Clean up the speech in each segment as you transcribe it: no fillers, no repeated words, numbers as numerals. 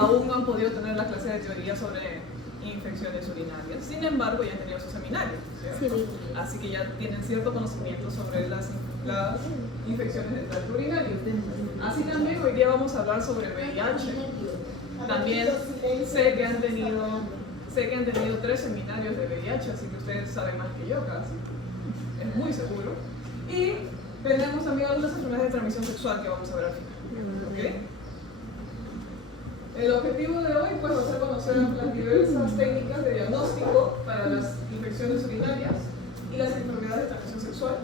aún no han podido tener la clase de teoría sobre infecciones urinarias. Sin embargo, ya han tenido su seminario, ¿cierto? Sí. Así que ya tienen cierto conocimiento sobre las infecciones del tracto urinario. Así también hoy día vamos a hablar sobre VIH. También sé que han tenido 3 seminarios de VIH, así que ustedes saben más que yo casi. Es muy seguro. Y tenemos también algunas enfermedades de transmisión sexual que vamos a ver al final. ¿Okay? El objetivo de hoy pues, va a ser conocer las diversas técnicas de diagnóstico para las infecciones urinarias y las enfermedades de transmisión sexual.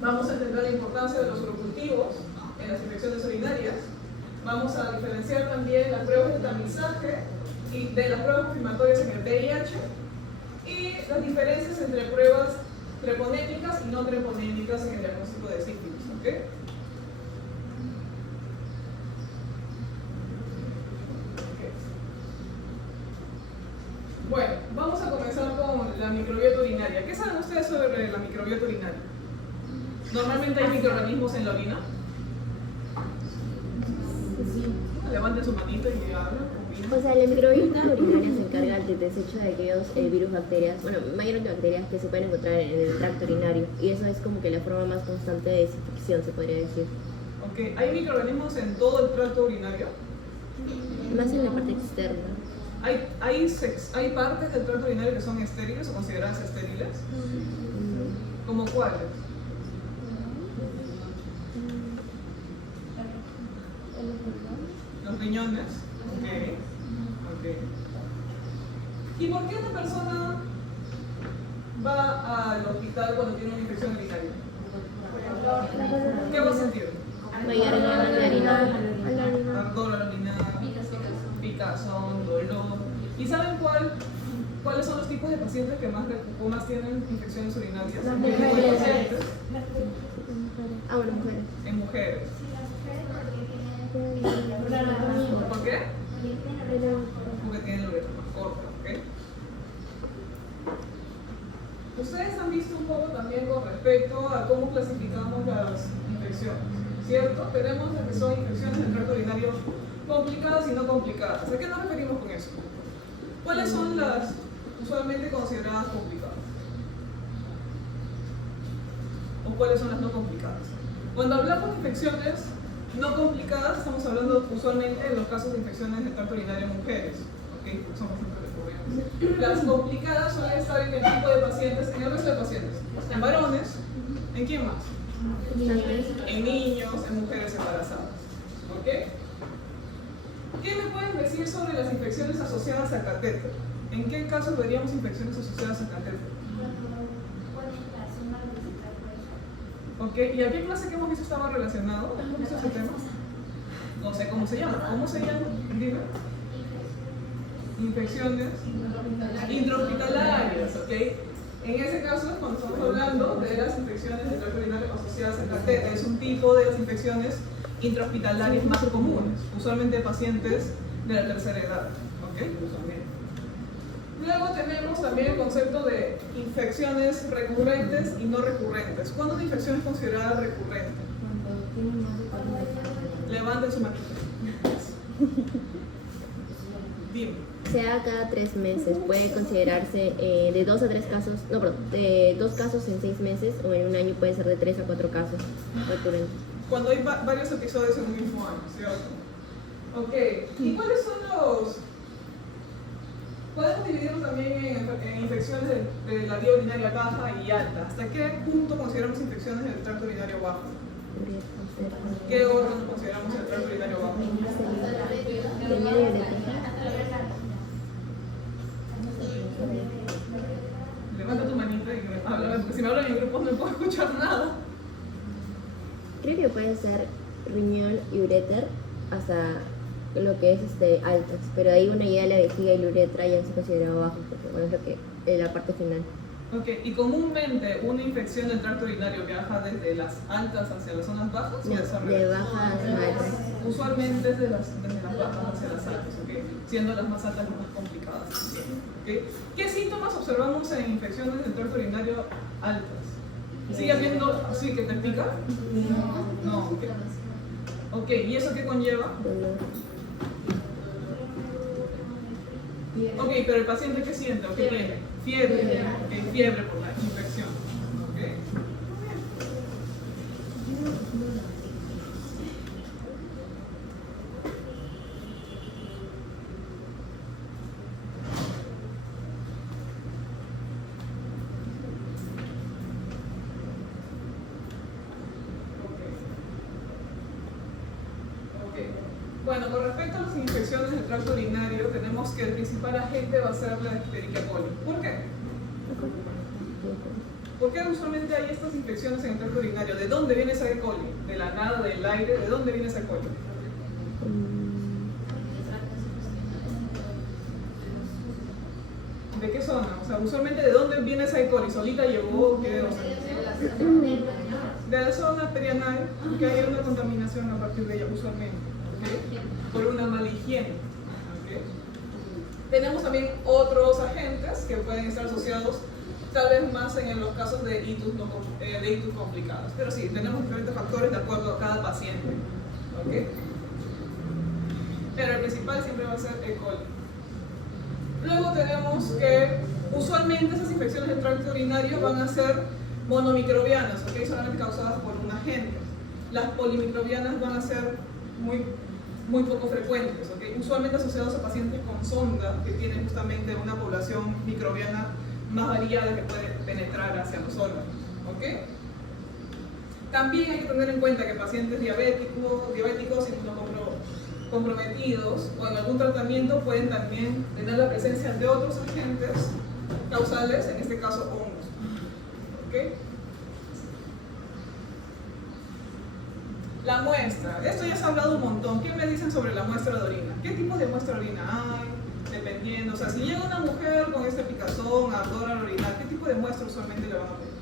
Vamos a entender la importancia de los urocultivos en las infecciones urinarias. Vamos a diferenciar también las pruebas de tamizaje y de las pruebas confirmatorias en el VIH y las diferencias entre pruebas treponémicas y no treponémicas en el diagnóstico de sífilis. ¿Okay? Bueno, vamos a comenzar con la microbiota urinaria. ¿Qué saben ustedes sobre la microbiota urinaria? Normalmente hay microorganismos en la orina. Levanten su manito y hablan. O sea, la microbiota urinaria se encarga del desecho de aquellos virus, bacterias, bueno, mayormente bacterias que se pueden encontrar en el tracto urinario. Y eso es como que la forma más constante de desinfección, se podría decir. Ok, ¿hay microorganismos en todo el tracto urinario? Más en la parte externa. ¿Hay partes del tracto urinario que son estériles o consideradas estériles? ¿Como cuáles? Los riñones. Okay. ¿Y por qué una persona va al hospital cuando tiene una infección urinaria? ¿Qué va a sentir? Mayor Ardor al orinar, picazón, dolor. ¿Y saben cuáles son los tipos de pacientes que más tienen infecciones urinarias? Las mujeres. Mujeres. En mujeres. ¿Por qué? Porque tienen la uretra más corta, ¿ok? Ustedes han visto un poco también con respecto a cómo clasificamos las infecciones, ¿cierto? Tenemos las que son infecciones del tracto urinario complicadas y no complicadas. ¿A qué nos referimos con eso? ¿Cuáles son las usualmente consideradas complicadas? ¿O cuáles son las no complicadas? Cuando hablamos de infecciones no complicadas, estamos hablando usualmente en los casos de infecciones del tracto urinario en mujeres. ¿Okay? Son bastante recurrentes. Las complicadas suelen estar en el tipo de pacientes, en el resto de pacientes. En varones, ¿en quién más? En niños, en mujeres embarazadas. ¿Ok? ¿Qué me pueden decir sobre las infecciones asociadas al catéter? ¿En qué casos veríamos infecciones asociadas al catéter? ¿Ok? ¿Y a qué clase que hemos visto estaba relacionado? ¿Hemos visto ese tema? No sé cómo se llama. ¿Cómo se llama? Dime. Infecciones intrahospitalarias, ¿ok? En ese caso, cuando estamos hablando de las infecciones del tracto urinario asociadas al catéter, es un tipo de las infecciones intrahospitalarias más comunes, usualmente de pacientes de la tercera edad, ¿ok? Usualmente. Luego tenemos también el concepto de infecciones recurrentes y no recurrentes. ¿Cuándo una infección es considerada recurrente? Levanten su manito. Dime. Sea cada 3 meses, puede considerarse de 2 a 3 casos, no, perdón, de 2 casos en 6 meses o en un año puede ser de 3 a 4 casos recurrentes. Cuando hay varios episodios en un mismo año, ¿cierto? Ok, ¿y cuáles son los...? Podemos dividirlos también en infecciones de la vía urinaria baja y alta. ¿Hasta qué punto consideramos infecciones del tracto urinario bajo? ¿Qué órganos consideramos el tracto urinario bajo? Levanta tu manita y habla, porque si me hablan en grupos no puedo escuchar nada. Creo que puede ser riñón y uréter hasta lo que es altas, pero ahí una idea de la vejiga y la uretra ya se considera bajo, porque bueno, es lo que es la parte final. Ok, y comúnmente una infección del tracto urinario viaja desde las altas hacia las zonas bajas, no, de bajas a altas. Usualmente desde las bajas hacia las altas, ¿okay? Siendo las más altas las más complicadas también. ¿Okay? ¿Qué síntomas observamos en infecciones del tracto urinario altas? ¿Sigue habiendo así que te pica? No. Ok, ¿y eso qué conlleva? Ok, pero el paciente ¿qué siente o qué tiene? Fiebre. Ok, fiebre por la infección. Ok. Muy bien. Ok. Bueno, con respecto a las infecciones del tracto urinario, tenemos que el principal agente va a ser la Escherichia coli. ¿Por qué? ¿Por qué usualmente hay estas infecciones en el tracto urinario? ¿De dónde viene esa E. coli? ¿De la nada, del aire? ¿De dónde viene esa E. coli? ¿De qué zona? O sea, usualmente ¿de dónde viene esa E. coli? ¿Solita llegó? ¿Qué? O sea, de la zona perianal, que hay una contaminación a partir de ella usualmente, ¿okay? Por una mala higiene. ¿Okay? Tenemos también otros agentes que pueden estar asociados tal vez más en los casos de itus complicados, pero sí, tenemos diferentes factores de acuerdo a cada paciente. ¿Okay? Pero el principal siempre va a ser E. coli. Luego tenemos que usualmente esas infecciones del tracto urinario van a ser monomicrobianas, ¿okay? Solamente causadas por un agente. Las polimicrobianas van a ser muy poco frecuentes, ¿okay? Usualmente asociados a pacientes con sonda que tienen justamente una población microbiana más variada que puede penetrar hacia los órganos. ¿Okay? También hay que tener en cuenta que pacientes diabéticos inmunocomprometidos o en algún tratamiento pueden también tener la presencia de otros agentes causales, en este caso hongos. ¿Okay? La muestra, esto ya se ha hablado un montón. ¿Qué me dicen sobre la muestra de orina? ¿Qué tipo de muestra de orina hay? Dependiendo, o sea, si llega una mujer con este picazón, ardor al orinar, ¿qué tipo de muestra usualmente le van a pedir?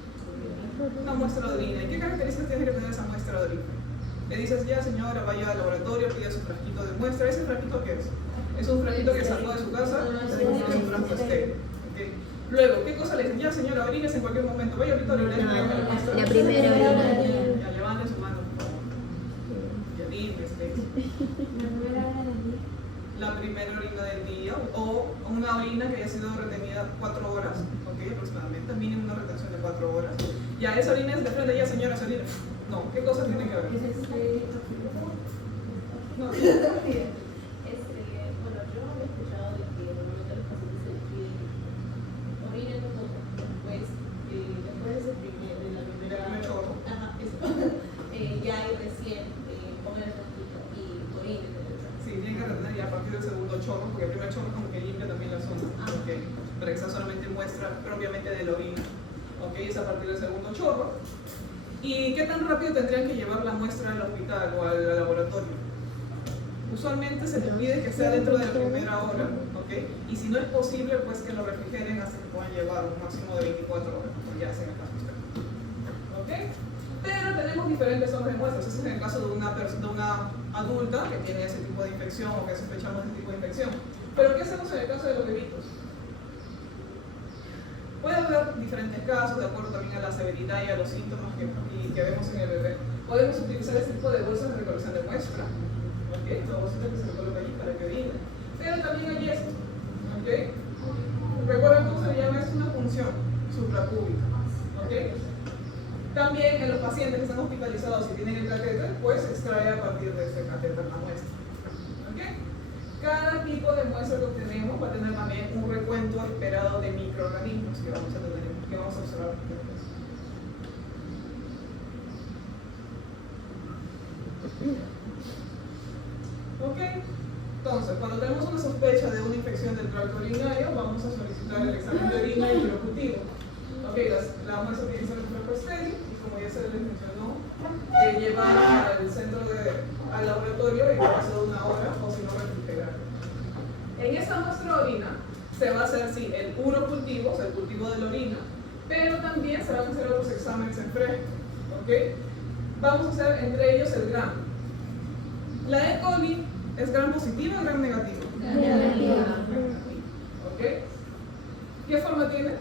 Una muestra de orina. ¿Y qué características tiene que tener esa muestra de orina? Le dices, ya señora, vaya al laboratorio, pide su frasquito de muestra. ¿Ese frasquito qué es? Es un frasquito que sacó de su casa, es un frasco estéril. ¿Okay? Luego, ¿qué cosa le dicen? Ya señora, orines en cualquier momento, vaya ahorita a orinar en la muestra. La primera orina. Ya levante su mano, por favor. Ya dime, la primera orina del día o una orina que haya sido retenida 4 horas, ¿ok? Aproximadamente, mínimo una retención de 4 horas. Ya, esa orina es de frente, ya señora, esa orina. No, ¿qué cosas tiene que ver? No. Bueno, yo había escuchado de que normalmente los pacientes se les pide orina en poco, pues después de la primera chorro. Ajá, eso. Ya hay recién comer el frasquito y orina. Sí, tiene que retener ya a partir del segundo chorro, porque el primer chorro como que limpia también la zona, ¿okay? Para que esa solamente muestra propiamente de la orina, ¿ok? Es a partir del segundo chorro. ¿Y qué tan rápido tendrían que llevar la muestra al hospital o al laboratorio? Usualmente se les pide que sea dentro de la primera hora, ¿ok? Y si no es posible, pues que lo refrigeren hasta que puedan llevar un máximo de 24 horas, pues ya sea en el caso usted. ¿Ok? Pero tenemos diferentes zonas de muestras. Ese es en el caso de una adulta que tiene ese tipo de infección o que sospechamos ese tipo de infección. Pero ¿qué hacemos en el caso de los bebitos? Puede haber diferentes casos, de acuerdo también a la severidad y a los síntomas que vemos en el bebé. Podemos utilizar este tipo de bolsas de recolección de muestra. ¿Ok? La bolsita que se le coloca allí para que orine. Pero también hay esto. ¿Ok? Recuerden cómo se llama, es una punción suprapúbica. ¿Ok? También en los pacientes que están hospitalizados y tienen el catéter, pues se extrae a partir de este catéter la muestra. ¿Ok? Cada tipo de muestra que obtenemos va a tener también un recuento esperado de microorganismos que vamos a observar. ¿Ok? Entonces, cuando tenemos una sospecha de una infección del tracto urinario, vamos a solicitar el examen de orina y ejecutivo. Ok, la muestra tiene que ser un flujo estéril y como ya se les mencionó, llevar al laboratorio en caso de 1 hora o si no refrigerar. En esta muestra de orina se va a hacer sí, el urocultivo, o sea, el cultivo de la orina, pero también se van a hacer otros exámenes en fresco. ¿Ok? Vamos a hacer entre ellos el gram. La E. coli es gram positivo o gram negativo. Negativa. ¿Ok? ¿Qué forma tiene?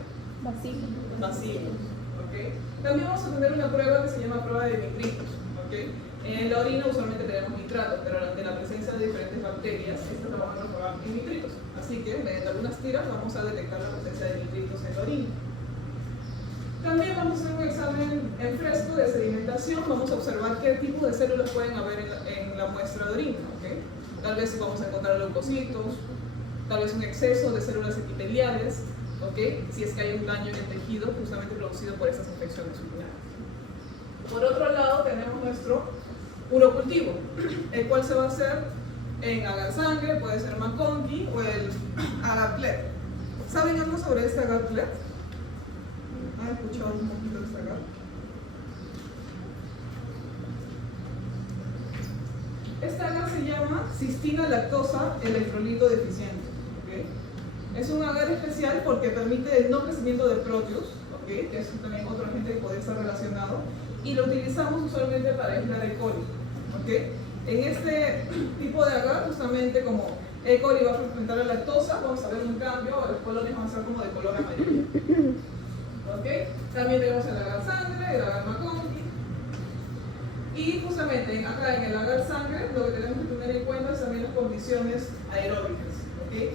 Vacío. ¿Okay? También vamos a tener una prueba que se llama prueba de nitritos. ¿Okay? En la orina usualmente tenemos nitratos, pero ante la presencia de diferentes bacterias, estas la vamos a probar en nitritos. Así que mediante algunas tiras vamos a detectar la presencia de nitritos en la orina. También vamos a hacer un examen en fresco de sedimentación, vamos a observar qué tipo de células pueden haber en la muestra de orina. ¿Okay? Tal vez vamos a encontrar leucocitos, tal vez un exceso de células epiteliales, ¿okay? Si es que hay un daño en el tejido justamente producido por esas infecciones urinarias. Por otro lado tenemos nuestro urocultivo, el cual se va a hacer en agar-sangre, puede ser McConkey o el agar-pleth. ¿Saben algo sobre este agar-pleth? ¿Han escuchado un poquito de este agar? Esta agar se llama cistina lactosa electrolito deficiente. ¿Okay? Es un agar especial porque permite el no crecimiento de proteus, ¿okay? Que es también otro agente que puede estar relacionado, y lo utilizamos usualmente para aislar E. coli. ¿Okay? En este tipo de agar, justamente como E. coli va a fermentar la lactosa, vamos a ver un cambio, los colores van a ser como de color amarillo. ¿Okay? También tenemos el agar-sangre, el agar-McConkey. Y justamente acá en el agar-sangre lo que tenemos que tener en cuenta es también las condiciones aeróbicas, ¿okay?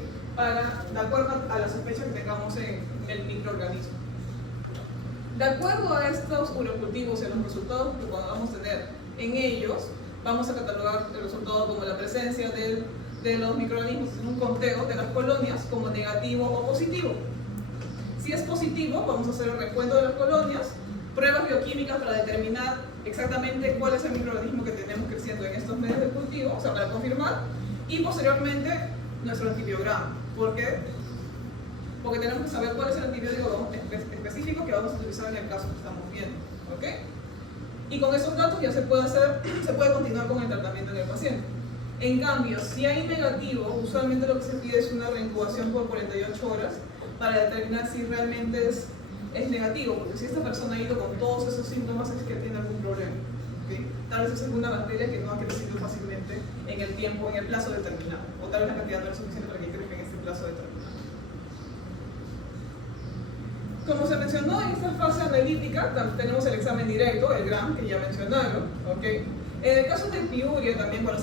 De acuerdo a la sospecha que tengamos en el microorganismo. De acuerdo a estos urocultivos y los resultados que podamos tener en ellos, vamos a catalogar el resultado como la presencia de los microorganismos en un conteo de las colonias como negativo o positivo. Si es positivo, vamos a hacer el recuento de las colonias, pruebas bioquímicas para determinar exactamente cuál es el microorganismo que tenemos creciendo en estos medios de cultivo, o sea, para confirmar, y posteriormente nuestro antibiograma. ¿Por qué? Porque tenemos que saber cuál es el antibiótico específico que vamos a utilizar en el caso que estamos viendo. ¿Okay? Y con esos datos ya se puede continuar con el tratamiento en el paciente. En cambio, si hay negativo, usualmente lo que se pide es una reincubación por 48 horas para determinar si realmente es negativo, porque si esta persona ha ido con todos esos síntomas es que tiene algún problema. ¿Okay? Tal vez es alguna bacteria que no ha crecido fácilmente en el tiempo, en el plazo determinado, o tal vez la cantidad no es suficiente para que crezca en este plazo determinado. Como se mencionó en esta fase analítica, tenemos el examen directo, el GRAM, que ya mencionaron. ¿Okay? En el caso de piuria también, cuando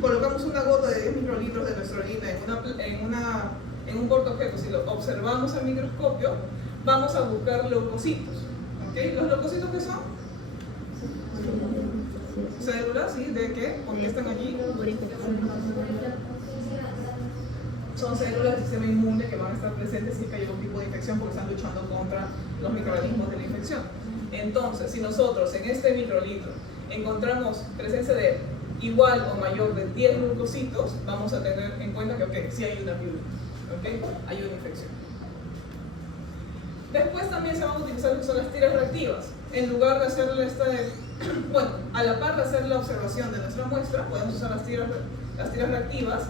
colocamos una gota de 10 microlitros de nuestra orina en un portaobjeto, si lo observamos al microscopio, vamos a buscar leucocitos. ¿Okay? ¿Los leucocitos qué son? Células, ¿sí? ¿De qué? ¿Por qué están allí? Son células del sistema inmune que van a estar presentes si hay algún tipo de infección porque están luchando contra los microorganismos de la infección. Entonces, si nosotros en este microlitro encontramos presencia de igual o mayor de 10 leucocitos, vamos a tener en cuenta que, ok, sí hay una piuria, ¿okay? Hay una infección. Después también se van a utilizar lo que son las tiras reactivas. En lugar de hacerle a la par de hacer la observación de nuestra muestra, podemos usar las tiras reactivas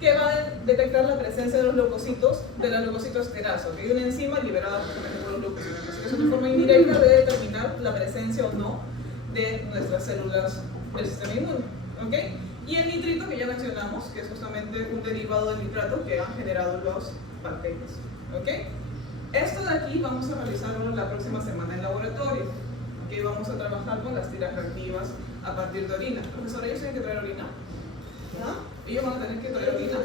que van a detectar la presencia de los leucocitos, de la leucocitoesterasa, que hay una enzima liberada por los leucocitos. Así que es una forma indirecta de determinar la presencia o no de nuestras células del sistema inmune. ¿Okay? Y el nitrito que ya mencionamos, que es justamente un derivado del nitrato que han generado los bacterias. ¿Okay? Esto de aquí vamos a realizarlo la próxima semana en laboratorio. ¿Okay? Vamos a trabajar con las tiras reactivas a partir de orina. Profesora, ¿ellos tienen que traer orina? ¿No? Ellos van a tener que traer orina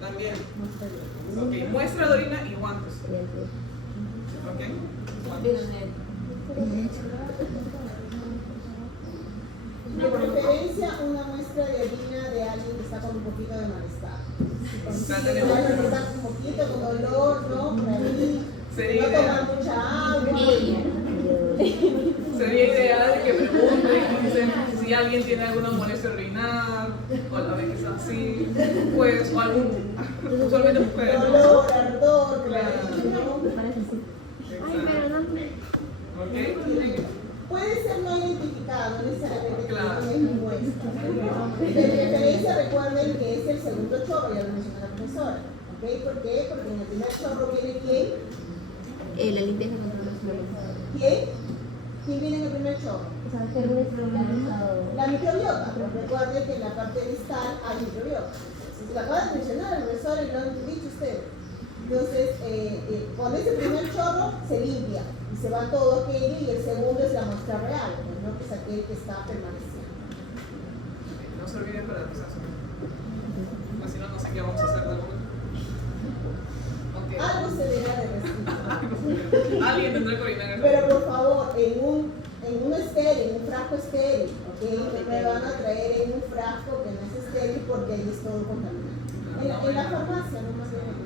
también. Ok, muestra de orina y guantes. Ok, guantes. De preferencia, una muestra de orina de alguien que está con un poquito de malestar. Si alguien que está con un poquito, con dolor, ¿no? Por ahí, no tomar mucha agua. Sería ideal que pregunten, dicen si alguien tiene alguna molestia renal, o la vez que es así, pues, o algún, usualmente mujeres, ¿no? Dolor, ardor, Claro. Ay, pero no. ¿Ok? puede ser no identificado, no necesariamente Claro. que es mi muestra. De preferencia recuerden que es el segundo chorro, ya lo mencionó la profesora. ¿Okay? ¿Por qué? Porque en el primer chorro viene ¿quién? La limpieza contra los flores. ¿Quién? ¿Quién viene en el primer chorro? La microbiota, pero recuerden que en la parte distal hay microbiota. Se lo acaba de mencionar el profesor y lo han dicho ustedes. Entonces, con ese primer chorro se limpia y se va todo aquello, y el segundo es la muestra real, ¿no? Que es aquel que está permaneciendo. No se olviden para la pización. Así no sé qué vamos a hacer de momento. Ok. Algo se verá de restricción. Alguien tendrá que orinar en el Pero por favor, en un estéril, en un frasco estéril, ¿ok? No me van a traer en un frasco que no es estéril porque ahí es todo contaminado. En la farmacia, no más bien en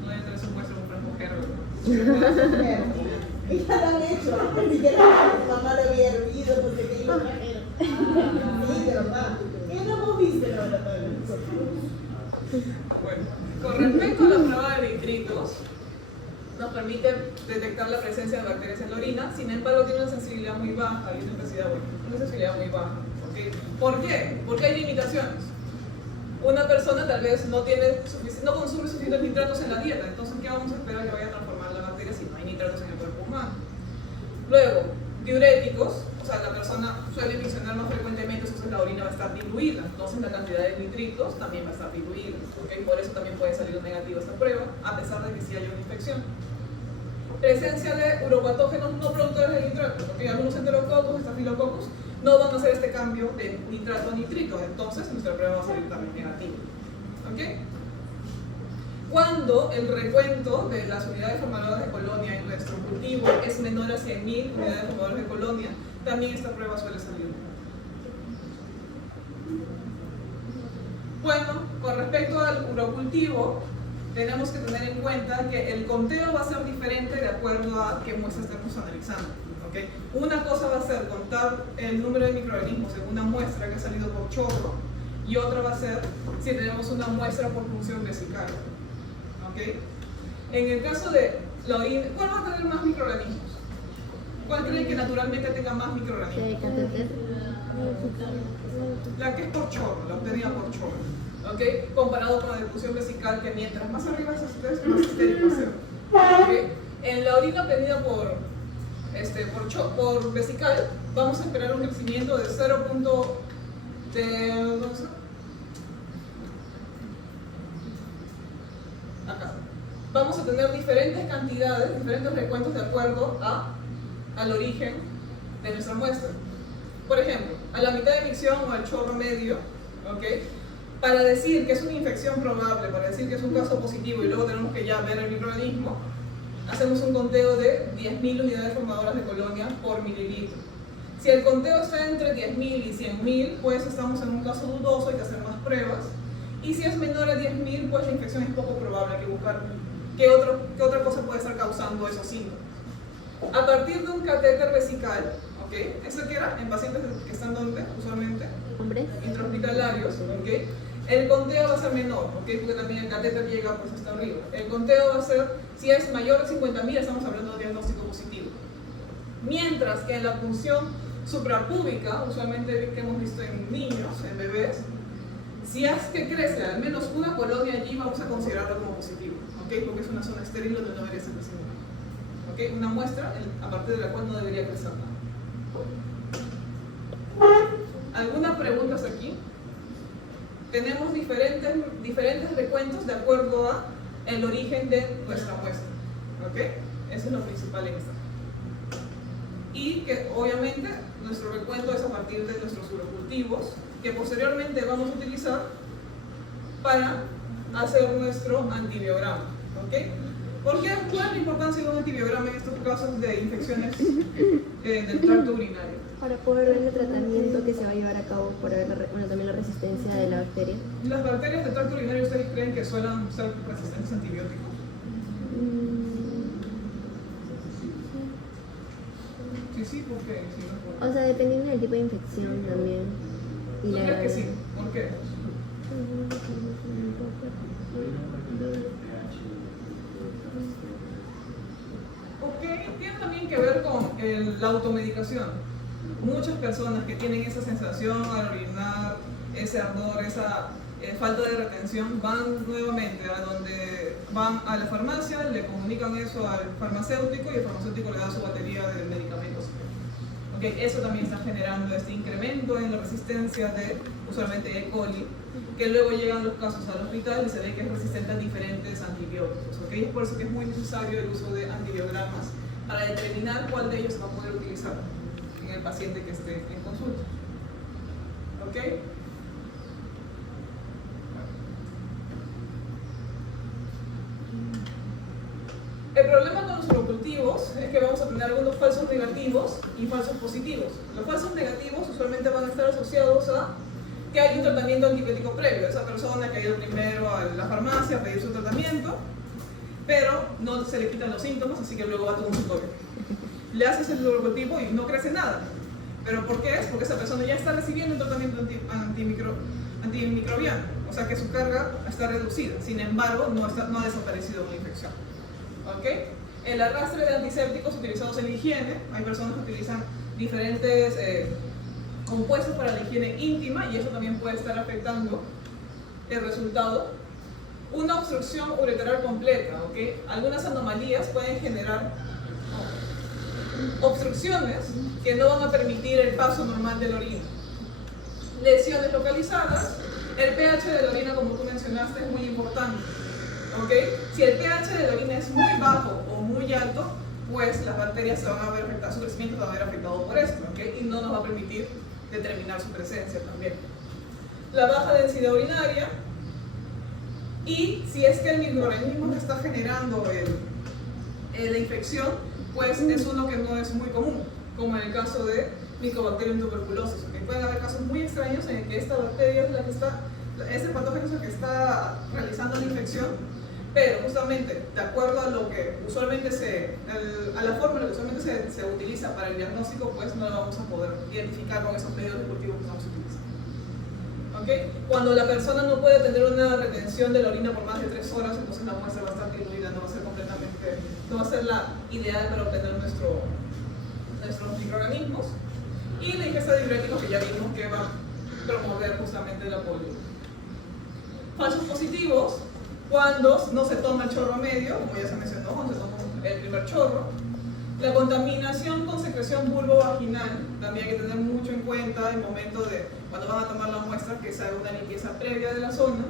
No debe tener su muestra un frasco gerbo. la farmacia. Y ya lo han hecho, ni siquiera mi mamá lo había hervido, no sé qué, y lo trajeron. Sí, de verdad. ¿Qué no hemos visto en el laboratorio? Bueno, con respecto a la prueba de nitritos, nos permite detectar la presencia de bacterias en la orina, sin embargo tiene una sensibilidad muy baja y una intensidad, una sensibilidad muy baja. ¿Okay? ¿Por qué? Porque hay limitaciones. Una persona tal vez no consume suficientes nitratos en la dieta, entonces ¿qué vamos a esperar que vaya a transformar la bacteria si no hay nitratos en el cuerpo humano? Luego, diuréticos, o sea, la persona suele miccionar más frecuentemente, entonces la orina va a estar diluida, entonces la cantidad de nitritos también va a estar diluida, ¿okay? Por eso también puede salir negativa esta prueba, a pesar de que sí haya una infección. Presencia de uropatógenos no productores de nitrato, porque algunos enterococos, estafilococos, no van a hacer este cambio de nitrato a nitrito, entonces nuestra prueba va a salir también negativa. ¿Okay? Cuando el recuento de las unidades formadoras de colonia en nuestro cultivo es menor a 100.000 unidades formadoras de colonia, también esta prueba suele salir negativa. Bueno, con respecto al urocultivo, tenemos que tener en cuenta que el conteo va a ser diferente de acuerdo a qué muestra estemos analizando. ¿Okay? Una cosa va a ser contar el número de microorganismos en una muestra que ha salido por chorro, y otra va a ser si tenemos una muestra por función vesical. ¿Okay? En el caso de la orina, ¿cuál va a tener más microorganismos? ¿Cuál creen que naturalmente tenga más microorganismos? La que es por chorro, la obtenida por chorro. ¿Okay? Comparado con la difusión vesical, que mientras más arriba es más estéril va a ser. ¿Okay? En la orina obtenida por vesical, vamos a esperar un crecimiento de 0. Acá. Vamos a tener diferentes cantidades, diferentes recuentos de acuerdo al origen de nuestra muestra. Por ejemplo, a la mitad de micción o al chorro medio, ¿okay? Para decir que es una infección probable, para decir que es un caso positivo y luego tenemos que ya ver el microorganismo, hacemos un conteo de 10.000 unidades formadoras de colonia por mililitro. Si el conteo está entre 10.000 y 100.000, pues estamos en un caso dudoso, hay que hacer más pruebas. Y si es menor a 10.000, pues la infección es poco probable, hay que buscar qué otra cosa puede estar causando esos síntomas. A partir de un catéter vesical, ¿okay? ¿Eso qué era? En pacientes que están donde, usualmente, ¿Hombres? intrahospitalarios, ¿okay? El conteo va a ser menor, ¿okay? Porque también el catéter llega pues hasta arriba. El conteo va a ser, si es mayor de 50.000, estamos hablando de diagnóstico positivo. Mientras que en la punción suprapúbica, usualmente que hemos visto en niños, en bebés, si es que crece al menos una colonia allí, vamos a considerarlo como positivo, ¿okay? Porque es una zona estéril donde no debería ser creciendo nada. ¿Okay? Una muestra a partir de la cual no debería crecer nada. ¿Algunas preguntas aquí? Tenemos diferentes recuentos de acuerdo a el origen de nuestra muestra. ¿Okay? Eso es lo principal en esta. Y que obviamente nuestro recuento es a partir de nuestros urocultivos, que posteriormente vamos a utilizar para hacer nuestro antibiograma. ¿Okay? ¿Por qué? ¿Cuál es la importancia de un antibiograma en estos casos de infecciones del tracto urinario? Para poder ver el tratamiento que se va a llevar a cabo para ver también la resistencia de la bacteria. ¿Las bacterias del tracto urinario ustedes creen que suelen ser resistentes a antibióticos? Sí, ¿por qué? Sí, no, O sea, dependiendo del tipo de infección también. ¿Tú crees que sí? ¿Por qué? Ok, tiene también que ver con la automedicación. Muchas personas que tienen esa sensación al orinar, ese ardor, esa falta de retención, van nuevamente a donde van a la farmacia, le comunican eso al farmacéutico y el farmacéutico le da su batería de medicamentos. Okay, eso también está generando este incremento en la resistencia de usualmente E. coli, que luego llegan los casos al hospital y se ve que es resistente a diferentes antibióticos. Okay, es por eso que es muy necesario el uso de antibiogramas para determinar cuál de ellos se va a poder utilizar en el paciente que esté en consulta. ¿Okay? El problema con los serocultivos es que vamos a tener algunos falsos negativos y falsos positivos. Los falsos negativos usualmente van a estar asociados a que hay un tratamiento antibiótico previo. Esa persona que ha ido primero a la farmacia a pedir su tratamiento, pero no se le quitan los síntomas, así que luego va a tu consultorio. Le haces el serocultivo y no crece nada. ¿Pero por qué es? Porque esa persona ya está recibiendo un tratamiento antimicrobiano, o sea que su carga está reducida. Sin embargo, no ha desaparecido una infección. ¿Ok? El arrastre de antisépticos utilizados en la higiene, hay personas que utilizan diferentes compuestos para la higiene íntima y eso también puede estar afectando el resultado. Una obstrucción ureteral completa, ¿ok? Algunas anomalías pueden generar obstrucciones que no van a permitir el paso normal de la orina. Lesiones localizadas. El pH de la orina, como tú mencionaste, es muy importante. ¿Okay? Si el pH de la orina es muy bajo o muy alto, pues las bacterias se van a ver afectadas, su crecimiento se va a ver afectado por esto, ¿okay? Y no nos va a permitir determinar su presencia también. La baja densidad urinaria, y si es que el microorganismo que está generando la infección, pues es uno que no es muy común, como en el caso de Mycobacterium tuberculosis. ¿Okay? Pueden haber casos muy extraños en el que esta bacteria es la que está, es el patógeno es el que está realizando la infección, pero justamente de acuerdo a lo que usualmente a la fórmula que usualmente se utiliza para el diagnóstico, pues no lo vamos a poder identificar con esos medios de cultivo que estamos utilizando. ¿Okay? Cuando la persona no puede tener una retención de la orina por más de 3 horas, entonces la muestra va a estar diluida, no va a ser completamente, no va a ser la ideal para obtener nuestros microorganismos. Y la ingesta de diuréticos, que ya vimos que va a promover justamente la polio. Falsos positivos, cuando no se toma el chorro medio, como ya se mencionó, cuando se toma el primer chorro. La contaminación con secreción vulvovaginal, también hay que tener mucho en cuenta el momento de cuando van a tomar la muestra, que se haga una limpieza previa de la zona.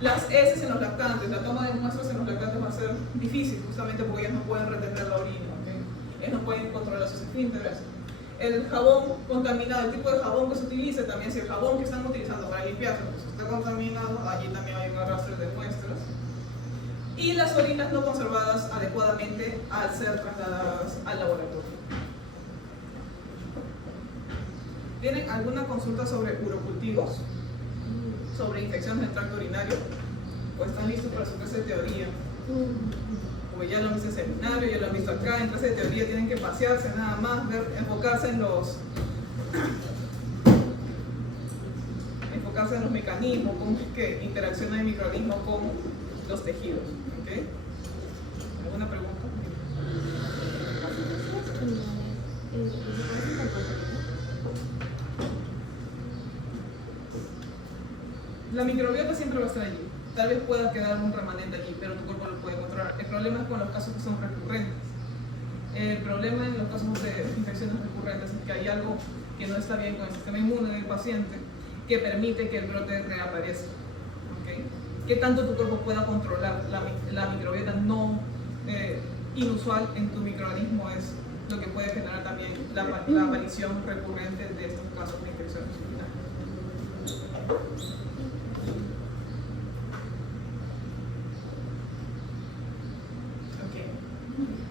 Las heces en los lactantes, la toma de muestras en los lactantes va a ser difícil, justamente porque ellos no pueden retener la orina, ¿okay? Ellos no pueden controlar sus esfínteres. El jabón contaminado, el tipo de jabón que se utilice también, si el jabón que están utilizando para limpiarse pues está contaminado, allí también hay un arrastre de muestras. Y las orinas no conservadas adecuadamente al ser trasladadas al laboratorio. ¿Tienen alguna consulta sobre urocultivos? ¿Sobre infecciones del tracto urinario? ¿O están listos para su clase de teoría? Porque ya lo han visto en seminario, ya lo han visto acá, en clase de teoría tienen que pasearse nada más, enfocarse en los mecanismos, cómo es que interacciona el microorganismo con los tejidos. ¿Okay? ¿Alguna pregunta? La microbiota siempre va a estar allí. Tal vez pueda quedar un remanente allí, pero tu cuerpo lo puede controlar. El problema es con los casos que son recurrentes. El problema en los casos de infecciones recurrentes es que hay algo que no está bien con el sistema inmune del paciente que permite que el brote reaparezca. ¿Okay? ¿Qué tanto tu cuerpo pueda controlar la microbiota no inusual en tu microorganismo es lo que puede generar también la aparición recurrente de estos casos de infecciones urinarias.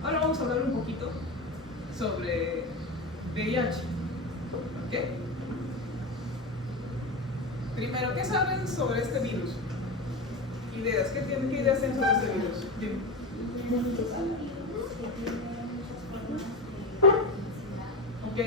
Ahora vamos a hablar un poquito sobre VIH. ¿Okay? Primero, ¿qué saben sobre este virus? Ideas, ¿qué ideas tienen sobre este virus? Dime. ¿Ok?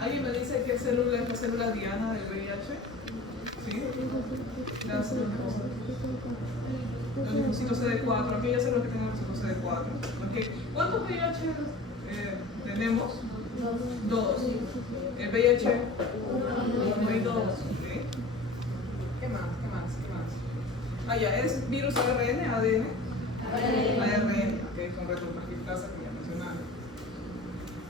¿Alguien me dice qué célula es la célula diana del VIH? ¿Sí? La célula el linfocito CD4, aquella célula que tenga el linfocito CD4. ¿Okay? ¿Cuántos VIH tenemos? Dos. El VIH 1 y 2. ¿Okay? ¿Qué más? Ah, ya, es virus ARN, ADN. ARN, okay, con retrotranscriptasa que ya mencionaba.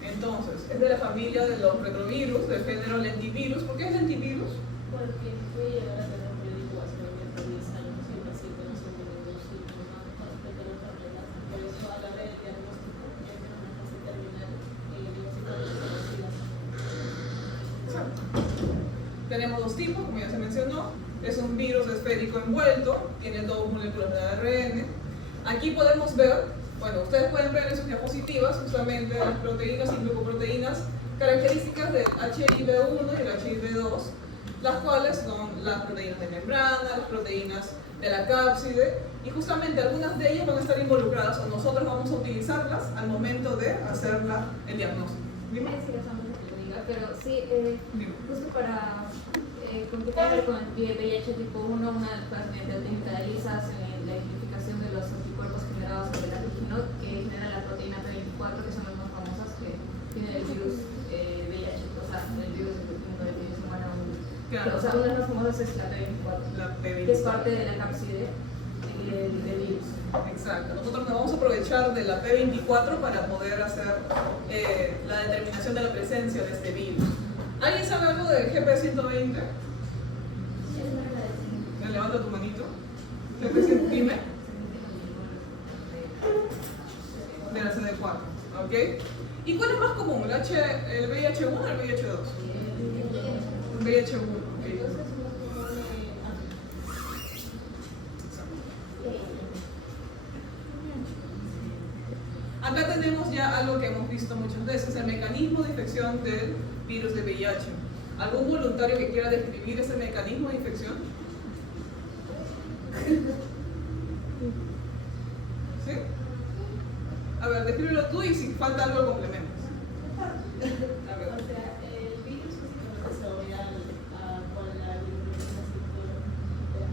Entonces, es de la familia de los retrovirus, del género lentivirus. ¿Por qué es lentivirus? Porque puede llegar a tener un periodo de incubación de hasta 10 años y el paciente no se tiene ningún síntoma respecto a la enfermedad. Por eso, a la hora del diagnóstico, es una fase terminal diagnosticada. Tenemos dos tipos, como ya se mencionó. Es un virus esférico envuelto, tiene dos moléculas de ARN. Aquí podemos ver, bueno, ustedes pueden ver en sus diapositivas justamente las proteínas y glucoproteínas características del HIV1 y el HIV2, las cuales son las proteínas de membrana, las proteínas de la cápside, y justamente algunas de ellas van a estar involucradas o nosotros vamos a utilizarlas al momento de hacer el diagnóstico. Dime. Pero sí, Dime. justo para completar con el VIH tipo 1, una de las cosas mediante la técnica de ELISA en la identificación de los anticuerpos generados por el antígeno que genera la proteína P24, que son las más famosas que tienen el virus VIH, o sea, el virus del virus humano. Claro. O sea, una de las más famosas es la P24, La P24. que es parte de la cápside del virus. Exacto. Nosotros nos vamos a aprovechar de la P24 para poder hacer la determinación de la presencia de este virus. ¿Alguien sabe algo del GP120? Me levanta tu manito. GP120, dime. De la CD4, ¿ok? ¿Y cuál es más común? ¿El VIH1 o el VIH2? El VIH1, ¿ok? Entonces, Acá tenemos ya algo que hemos visto muchas veces, el mecanismo de infección del virus de VIH. ¿Algún voluntario que quiera describir ese mecanismo de infección? ¿Sí? A ver, descríbelo tú y si falta algo complementas. A ver. o sea, el virus básicamente se odia con la virulencia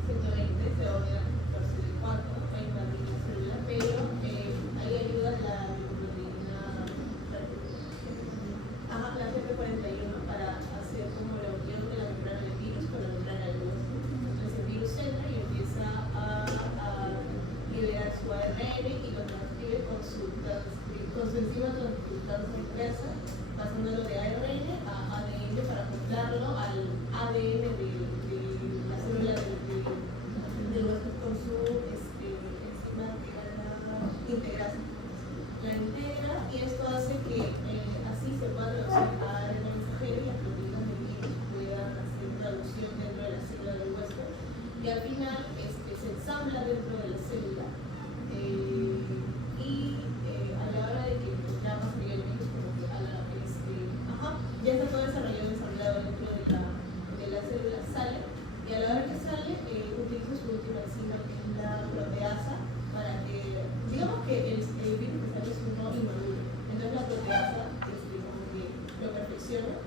120, se odia por CD4, para invadir la célula, pero ahí ayuda la globulina, la GP41 para hacer como la unión de la membrana del virus con la membrana del hueso. Entonces el virus entra y empieza a liberar su ARN y lo transcribe con su enzima transcriptasa, pasándolo de ARN a ADN para acoplarlo al ADN de la célula del hueso con su enzima integrasa. La integra y esto hace que así se pueda traducir a ARN mensajero y las proteínas del virus puedan hacer traducción dentro de la célula del hueso y al final se ensambla dentro de la célula y a la hora de que ya más el virus como que ya está todo desarrollado ensamblado dentro de la célula, sale y a la hora que sale utiliza su última enzima que es la proteasa para que digamos que el virus que sale es uno inmaduro, entonces la proteasa como que lo perfecciona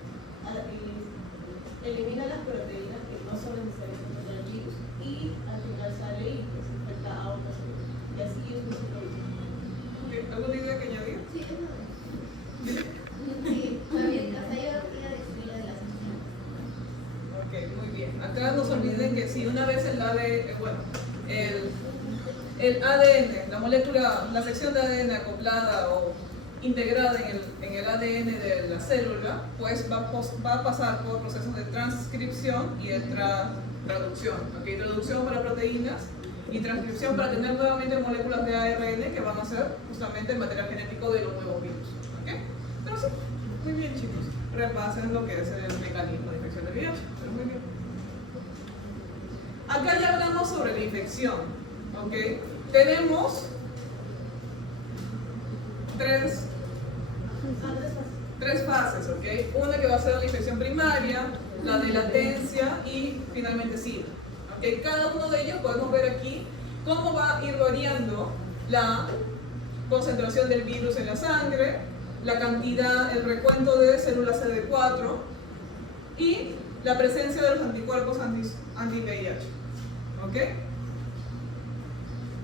elimina las proteínas que no son necesarias para el virus y al final sale y pues infecta a otras células y así es un ciclo vicioso. ¿Alguna idea que añadir? Sí, es verdad. Sí, también, o sea, yo iba a decir lo de las enzimas. Ok, muy bien. Acá no se olviden que si una vez el ADN, la molécula, la sección de ADN acoplada o integrada en el ADN de la célula, pues va a pasar por procesos de transcripción y de traducción. ¿Okay? Traducción para proteínas y transcripción para tener nuevamente moléculas de ARN que van a ser justamente el material genético de los nuevos virus. ¿Okay? Pero sí, muy bien chicos. Repasen lo que es el mecanismo de infección del VIH. Pero muy bien. Acá ya hablamos sobre la infección. ¿Okay? Tenemos tres fases, ¿ok? Una que va a ser la infección primaria, la de latencia y finalmente SIDA. ¿Okay? Cada uno de ellos podemos ver aquí cómo va a ir variando la concentración del virus en la sangre, la cantidad, el recuento de células CD4 y la presencia de los anticuerpos anti-VIH. ¿Ok?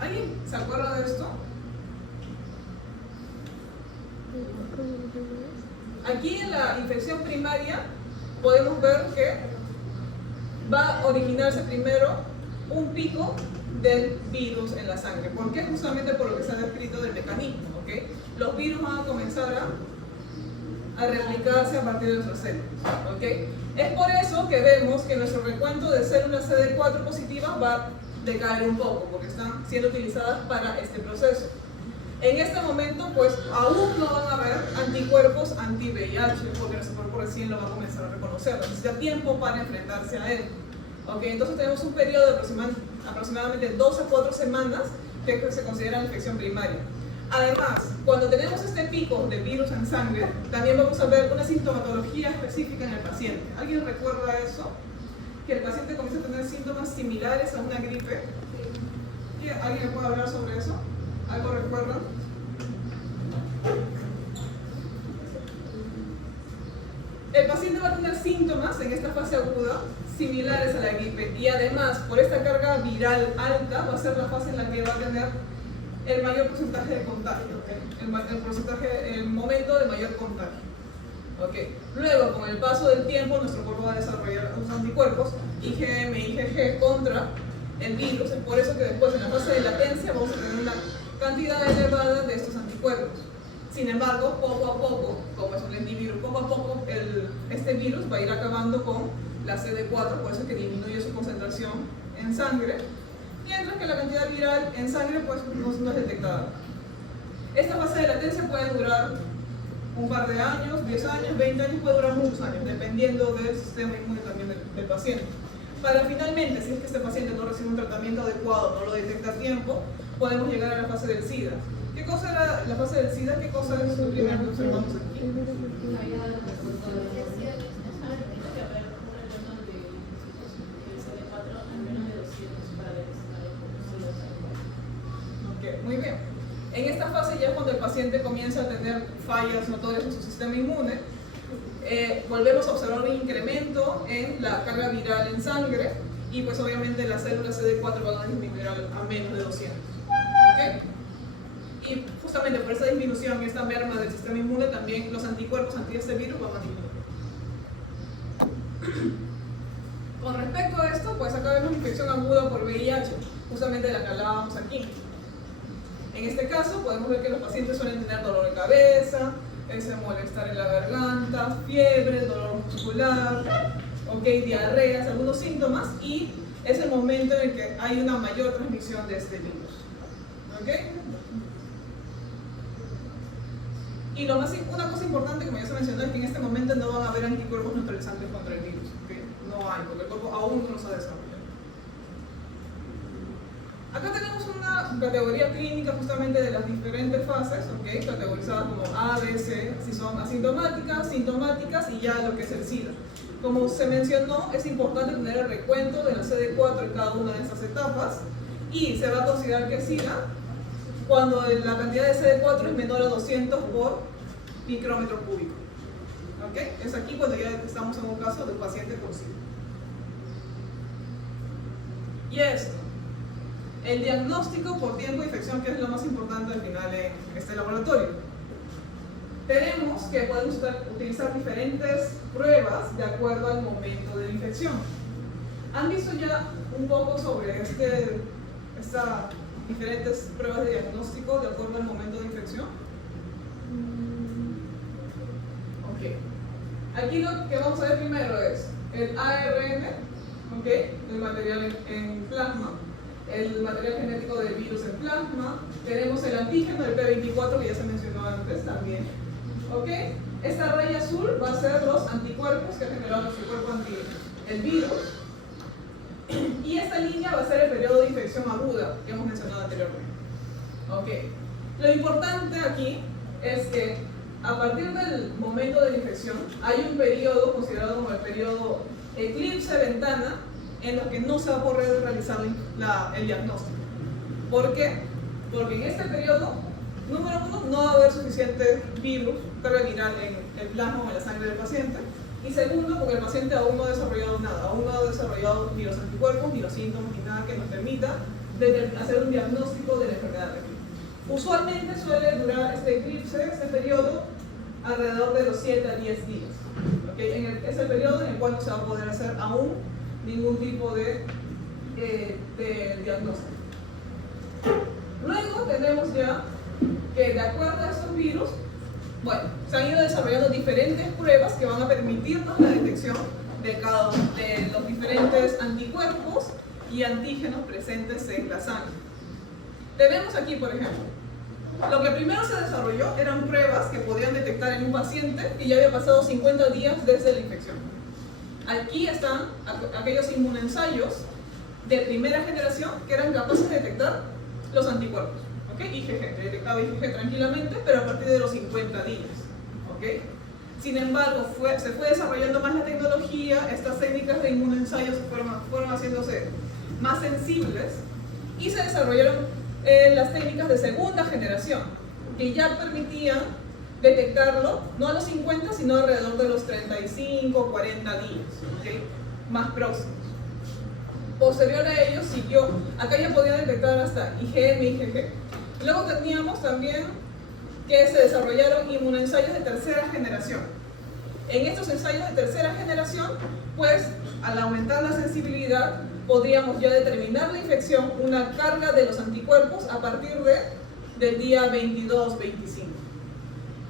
¿Alguien se acuerda de esto? Aquí en la infección primaria podemos ver que va a originarse primero un pico del virus en la sangre. ¿Por qué? Justamente por lo que se ha descrito del mecanismo, ¿ok? Los virus van a comenzar a replicarse a partir de nuestras células, ¿ok? Es por eso que vemos que nuestro recuento de células CD4 positivas va a decaer un poco, porque están siendo utilizadas para este proceso. En este momento, pues, aún no van a haber anticuerpos anti-VIH, porque nuestro cuerpo recién lo va a comenzar a reconocer, necesita tiempo para enfrentarse a él. ¿Ok? Entonces tenemos un periodo de aproximadamente 2 a 4 semanas que se considera infección primaria. Además, cuando tenemos este pico de virus en sangre, también vamos a ver una sintomatología específica en el paciente. ¿Alguien recuerda eso? Que el paciente comienza a tener síntomas similares a una gripe. ¿Alguien me puede hablar sobre eso? ¿Algo recuerdan? El paciente va a tener síntomas en esta fase aguda similares a la gripe y además por esta carga viral alta va a ser la fase en la que va a tener el mayor porcentaje de contagio, el momento de mayor contagio. Okay. Luego, con el paso del tiempo, nuestro cuerpo va a desarrollar los anticuerpos IgM y IgG contra el virus. Es por eso que después, en la fase de latencia, vamos a tener una cantidad elevada de estos anticuerpos. Sin embargo, poco a poco, como es un lentivirus, poco a poco este virus va a ir acabando con la CD4, por eso es que disminuye su concentración en sangre, mientras que la cantidad viral en sangre pues, no es detectada. Esta fase de latencia puede durar un par de años, 10 años, 20 años, puede durar muchos años, dependiendo del sistema inmune también del paciente. Para finalmente, si es que este paciente no recibe un tratamiento adecuado, no lo detecta a tiempo, podemos llegar a la fase del SIDA. ¿Qué cosa era la fase del SIDA? ¿Qué cosa es lo primero que observamos aquí? Ok, muy bien. En esta fase ya cuando el paciente comienza a tener fallas notorias en su sistema inmune, volvemos a observar un incremento en la carga viral en sangre y pues obviamente las células CD4 van a disminuir a menos de 200. ¿Okay? Y justamente por esa disminución y esta merma del sistema inmune también los anticuerpos anti este virus van a disminuir. Con respecto a esto, pues acá vemos infección aguda por VIH, justamente de la que hablábamos aquí. En este caso podemos ver que los pacientes suelen tener dolor de cabeza, ese molestar en la garganta, fiebre, dolor muscular, diarreas, algunos síntomas, y es el momento en el que hay una mayor transmisión de este virus. Y una cosa importante, como ya se mencionó, es que en este momento no van a haber anticuerpos neutralizantes contra el virus. No hay, porque el cuerpo aún no los ha desarrollado. Acá tenemos una categoría clínica justamente de las diferentes fases, categorizadas como A, B, C, si son asintomáticas, sintomáticas y ya lo que es el SIDA. Como se mencionó, es importante tener el recuento de la CD4 en cada una de estas etapas y se va a considerar que es SIDA cuando la cantidad de CD4 es menor a 200 por micrómetro cúbico. Es aquí cuando ya estamos en un caso de un paciente con SIDA. Y esto. El diagnóstico por tiempo de infección, que es lo más importante al final en este laboratorio. Tenemos que podemos utilizar diferentes pruebas de acuerdo al momento de la infección. ¿Han visto ya un poco sobre estas diferentes pruebas de diagnóstico de acuerdo al momento de infección? Aquí lo que vamos a ver primero es el ARN, el material en plasma, el material genético del virus en plasma, tenemos el antígeno, el P24 que ya se mencionó antes también. Esta raya azul va a ser los anticuerpos que ha generado nuestro cuerpo anti el virus. Y esta línea va a ser el periodo de infección aguda que hemos mencionado anteriormente. Lo importante aquí es que a partir del momento de la infección hay un periodo considerado como el periodo eclipse-ventana en los que no se va a poder realizar el diagnóstico. ¿Por qué? Porque en este periodo, número uno, no va a haber suficiente virus, carga viral en el plasma o en la sangre del paciente. Y segundo, porque el paciente aún no ha desarrollado nada, aún no ha desarrollado ni los anticuerpos, ni los síntomas, ni nada que nos permita hacer un diagnóstico de la enfermedad renal. Usualmente suele durar este eclipse, este periodo, alrededor de los 7 a 10 días. Es el periodo en el cual no se va a poder hacer aún ningún tipo de diagnóstico. Luego tenemos ya que de acuerdo a estos virus, bueno, se han ido desarrollando diferentes pruebas que van a permitirnos la detección de cada uno de los diferentes anticuerpos y antígenos presentes en la sangre. Tenemos aquí, por ejemplo, lo que primero se desarrolló eran pruebas que podían detectar en un paciente que ya había pasado 50 días desde la infección. Aquí están aquellos inmunoensayos de primera generación que eran capaces de detectar los anticuerpos. ¿Okay? IgG, detectaba IgG tranquilamente, pero a partir de los 50 días. ¿Okay? Sin embargo, se fue desarrollando más la tecnología, estas técnicas de inmunoensayos fueron haciéndose más sensibles y se desarrollaron las técnicas de segunda generación, que ya permitían detectarlo no a los 50, sino alrededor de los 35 o 40 días, ¿okay? Más próximos. Posterior a ello siguió, acá ya podían detectar hasta IgM y IgG. Luego teníamos también que se desarrollaron inmunoensayos de tercera generación. En estos ensayos de tercera generación, pues al aumentar la sensibilidad, podríamos ya determinar la infección, una carga de los anticuerpos a partir del día 22-25.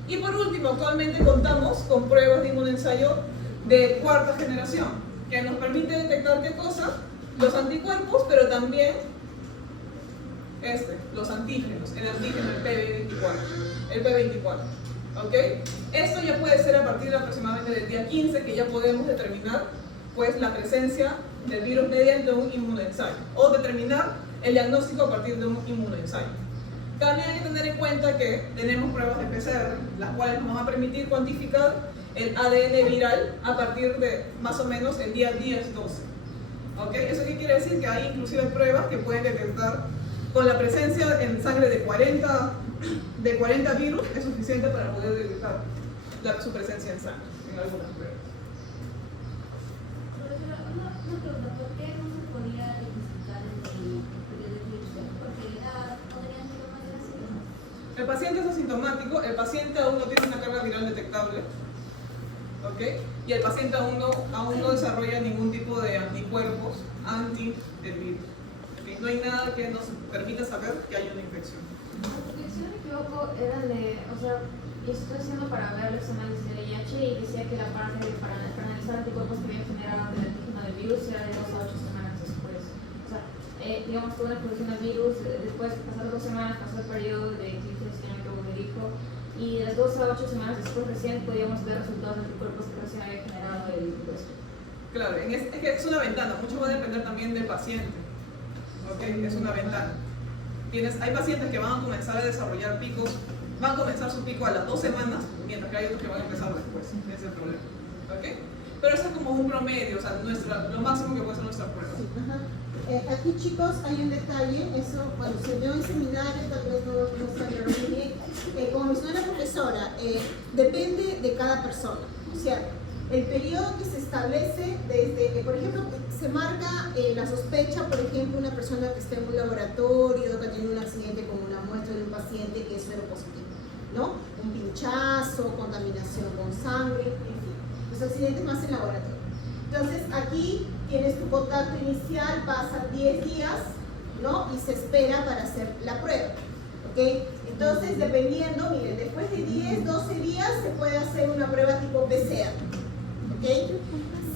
Y por último, actualmente contamos con pruebas de inmunoensayo de cuarta generación, que nos permite detectar ¿qué cosa? Los anticuerpos, pero también los antígenos, el antígeno, el P24. ¿Ok? Esto ya puede ser a partir de aproximadamente del día 15, que ya podemos determinar pues, la presencia del virus mediante un inmunoensayo, o determinar el diagnóstico a partir de un inmunoensayo. También hay que tener en cuenta que tenemos pruebas de PCR, las cuales nos van a permitir cuantificar el ADN viral a partir de más o menos el día 10-12. ¿Ok? ¿Eso qué quiere decir? Que hay inclusive pruebas que pueden detectar con la presencia en sangre de 40 virus, es suficiente para poder detectar su presencia en sangre, en algunas pruebas. Profesora, una pregunta, ¿por qué no se podía identificar el periodo de virus? Porque podrían ser más agresivos. El paciente es asintomático, el paciente aún no tiene una carga viral detectable, ¿ok? Y el paciente aún no desarrolla ningún tipo de anticuerpos anti del virus. ¿Okay? No hay nada que nos permita saber que hay una infección. Porque si no me equivoco, eran yo estoy haciendo para ver los análisis de VIH y decía que la parte para analizar anticuerpos que habían generado el antígeno del virus era de 2 a 8 semanas después. O sea, digamos, tuvo una exposición al virus, después pasaron 2 semanas, pasó el periodo de eclipse, si no me equivoco, me dijo, y de las 2 a 8 semanas después recién podíamos ver resultados de anticuerpos que recién había generado el virus. Claro, es que es una ventana, mucho va a depender también del paciente. ¿Ok? Es una ventana. Hay pacientes que van a comenzar a desarrollar picos, van a comenzar su pico a las 2 semanas, mientras que hay otros que van a empezar después. Ese es el problema. ¿Ok? Pero eso es como un promedio, o sea, lo máximo que puede ser nuestra prueba. Sí, ajá. Aquí, chicos, hay un detalle, eso, bueno, se vio en seminario, tal vez no está claro muy bien. Como mencionó la profesora, depende de cada persona. O sea, el periodo que se establece desde, por ejemplo, se marca la sospecha, por ejemplo, una persona que está en un laboratorio, que ha tenido un accidente con una muestra de un paciente que es seropositivo, ¿no? Un pinchazo, contaminación con sangre, en fin. Los accidentes más en laboratorio. Entonces, aquí tienes tu contacto inicial, pasan 10 días, ¿no? Y se espera para hacer la prueba, ¿ok? Entonces, dependiendo, miren, después de 10, 12 días se puede hacer una prueba tipo PCR, ¿ok?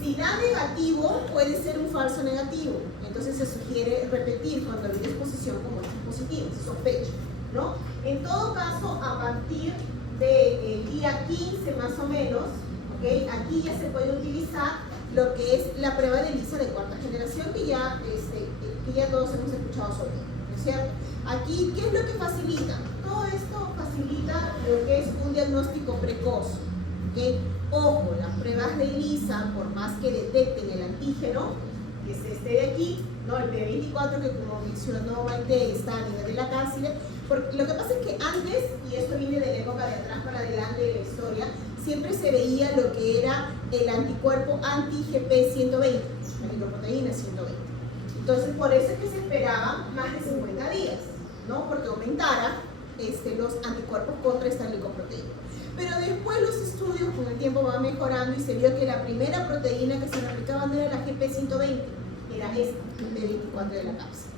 Si da negativo, puede ser un falso negativo. Entonces, se sugiere repetir cuando hay una exposición como es positivo, se sospecha, ¿no? En todo caso, a partir del día 15 más o menos, ¿ok? Aquí ya se puede utilizar lo que es la prueba de ELISA de cuarta generación, que ya todos hemos escuchado sobre ello, ¿no es cierto? Aquí, ¿qué es lo que facilita? Todo esto facilita lo que es un diagnóstico precoz, ¿ok? Ojo, las pruebas de ELISA, por más que detecten el antígeno, que es este de aquí, ¿no? El P24, que como mencionó Maite, está a nivel de la cárcel, porque lo que pasa es que antes, y esto viene de la época de atrás para adelante de la historia, siempre se veía lo que era el anticuerpo anti-GP120, la glicoproteína 120. Entonces, por eso es que se esperaba más de 50 días, ¿no? Porque aumentara los anticuerpos contra esta glicoproteína. Pero después los estudios con el tiempo van mejorando y se vio que la primera proteína que se replicaba no era la GP120, era esta, el P24 de la cápsula.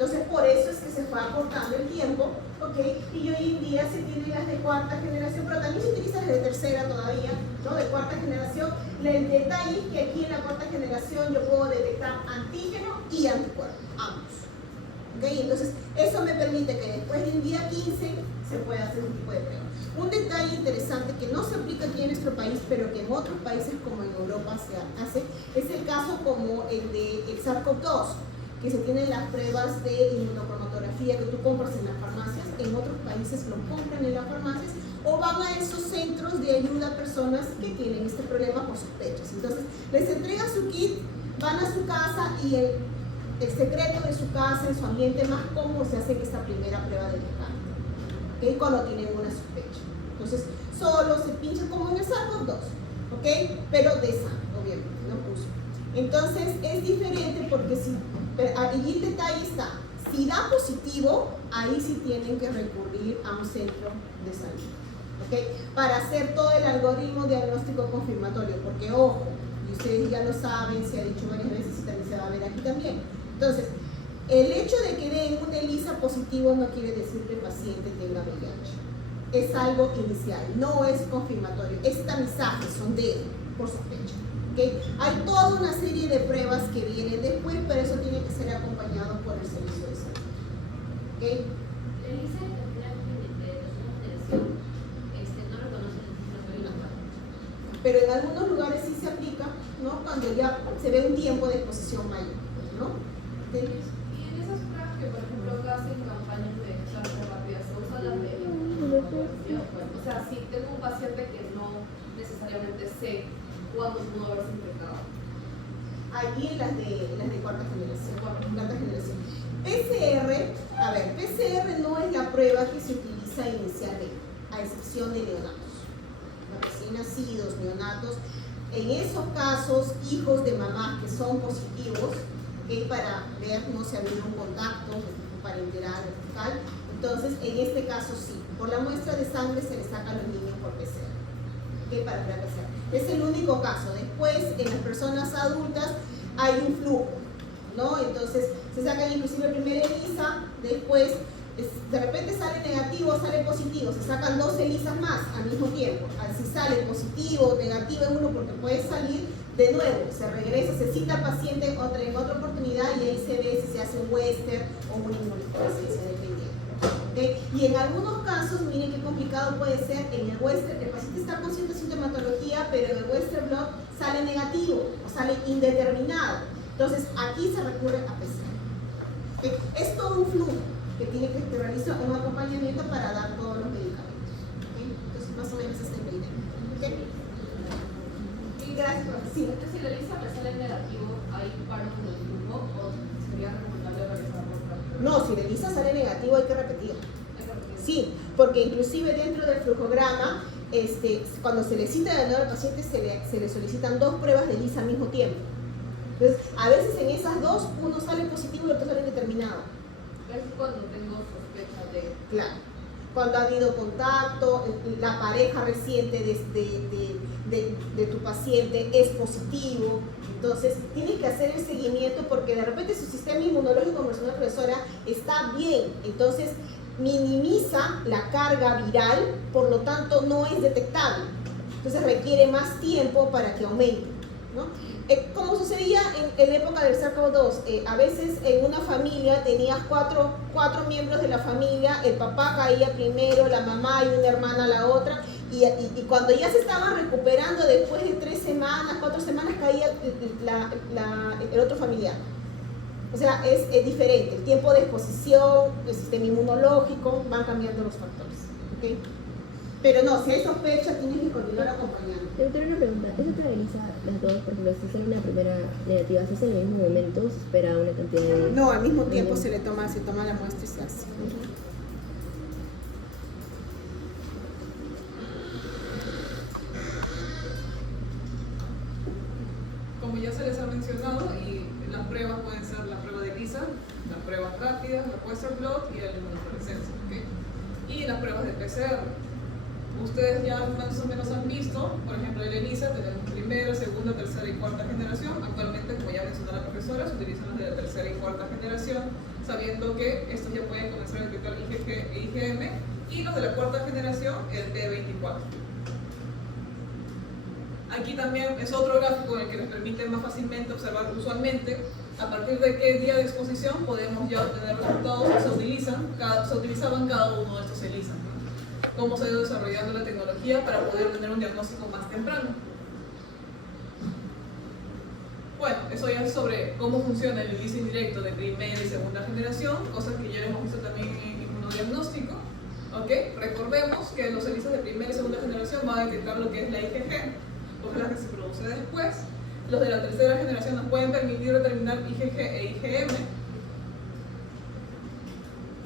Entonces, por eso es que se fue acortando el tiempo, ¿ok? Y hoy en día se tienen las de cuarta generación, pero también se utilizan las de tercera todavía, ¿no? De cuarta generación. El detalle es que aquí en la cuarta generación yo puedo detectar antígeno y anticuerpo, ambos. ¿Ok? Entonces, eso me permite que después del día 15 se pueda hacer un tipo de prueba. Un detalle interesante que no se aplica aquí en nuestro país, pero que en otros países como en Europa se hace, es el caso como el de el SARS-CoV-2, que se tienen las pruebas de inmunocromatografía que tú compras en las farmacias. En otros países lo compran en las farmacias o van a esos centros de ayuda a personas que tienen este problema por sospechas. Entonces, les entregan su kit, van a su casa y el secreto de su casa, en su ambiente más cómodo, se hace esta primera prueba de descarte, ¿okay? Cuando tienen una sospecha. Entonces, solo se pincha como en el SARS-CoV-2, ¿ok? Pero de sangre, obviamente, no pulso. Entonces, es diferente porque si, ahí el detalle está, si da positivo, ahí sí tienen que recurrir a un centro de salud, ¿ok? Para hacer todo el algoritmo diagnóstico confirmatorio, porque ojo, y ustedes ya lo saben, se ha dicho varias veces y también se va a ver aquí también. Entonces, el hecho de que den un ELISA positivo no quiere decir que el paciente tenga VIH. Es algo inicial, no es confirmatorio, es tamizaje, sondeo por sospecha. ¿Okay? Hay toda una serie de pruebas que vienen después, pero eso tiene que ser acompañado por el servicio de salud. ¿Okay? El ISA de tercera generación no reconoce el antígeno. Pero en algunos lugares sí se aplica, ¿no? Cuando ya se ve un tiempo de exposición mayor, ¿no? ¿Okay? Y en esas pruebas que, por ejemplo, hacen campañas de sangre rápida, ¿se usan las de o sea, si tengo un paciente que no necesariamente sé cuándo pudo haberse infectado? Allí las de cuarta generación. PCR, a ver, PCR no es la prueba que se utiliza inicialmente, a excepción de neonatos. Recién nacidos, neonatos, en esos casos, hijos de mamás que son positivos, ¿okay? Para ver no si ha habido un contacto parenteral vertical. Entonces, en este caso sí, por la muestra de sangre se le saca a los niños por PCR, ¿okay? Para ver PCR. Es el único caso. Después, en las personas adultas hay un flujo, ¿no? Entonces, se sacan inclusive el primer ELISA, después de repente sale negativo o sale positivo, se sacan 2 ELISAs más al mismo tiempo. Si sale positivo o negativo en uno, porque puede salir de nuevo, se regresa, se cita al paciente en otra oportunidad y ahí se ve si se hace un Western o un inmunofluorescencia dependiente. ¿Okay? Y en algunos casos, miren qué complicado puede ser, en el Western, el paciente está con cierta sintomatología, pero en el Western blot sale negativo o sale indeterminado. Entonces, aquí se recurre a PCR. ¿Okay? Es todo un flujo que tiene que realizar un acompañamiento para dar todos los medicamentos. ¿Okay? Entonces, más o menos esa es la idea. ¿Okay? Y gracias, sí. Entonces, si la lista me sale negativo, ¿hay paro con el grupo o sería recomendable realizar otra? No, si el ELISA sale negativo hay que repetir. Sí, porque inclusive dentro del flujograma, cuando se le cita de nuevo al paciente, se le solicitan 2 pruebas de ELISA al mismo tiempo. Entonces, a veces en esas 2, uno sale positivo y el otro sale indeterminado. Es cuando tengo sospecha de... Claro. Cuando ha habido contacto, la pareja reciente de tu paciente es positivo. Entonces, tienes que hacer el seguimiento porque de repente su sistema inmunológico, como mencionó la profesora, está bien. Entonces, minimiza la carga viral, por lo tanto, no es detectable. Entonces, requiere más tiempo para que aumente, ¿no? Como sucedía en la época del SARS-CoV-2, a veces en una familia tenías cuatro miembros de la familia, el papá caía primero, la mamá y una hermana la otra, y cuando ya se estaban recuperando después de 3 semanas, 4 semanas, caía el otro familiar. O sea, es diferente, el tiempo de exposición, el sistema inmunológico, van cambiando los factores, ¿okay? Pero no, si hay sospecha, tienes que continuar acompañando. Doctora, una pregunta, ¿eso te realiza las dos? Por ejemplo, si sale una primera negativa, ¿se hace en el mismo momento o se espera una cantidad de...? No, al mismo tiempo se toma la muestra y se hace. Como ya se les ha mencionado, y las pruebas pueden ser la prueba de ELISA, las pruebas rápidas, la Western blot y el inmunofluorescencia, ¿okay? Y las pruebas de PCR. Ustedes ya más o menos han visto, por ejemplo, el ELISA tenemos primera, segunda, tercera y cuarta generación. Actualmente, como ya mencionó la profesora, se utilizan las de tercera y cuarta generación. sabiendo que estos ya pueden comenzar a detectar IgG e IgM, y los de la cuarta generación, el P24. Aquí también es otro gráfico en el que nos permite más fácilmente observar usualmente a partir de qué día de exposición podemos ya obtener resultados que se utilizaban cada uno de estos ELISA, ¿no? Cómo se ha ido desarrollando la tecnología para poder tener un diagnóstico más temprano. Bueno, eso ya es sobre cómo funciona el ELISA indirecto de primera y segunda generación, cosas que ya hemos visto también en inmunodiagnóstico. ¿Okay? Recordemos que los ELISA de primera y segunda generación van a detectar lo que es la IgG, porque es la que se produce después. Los de la tercera generación nos pueden permitir determinar IgG e IgM.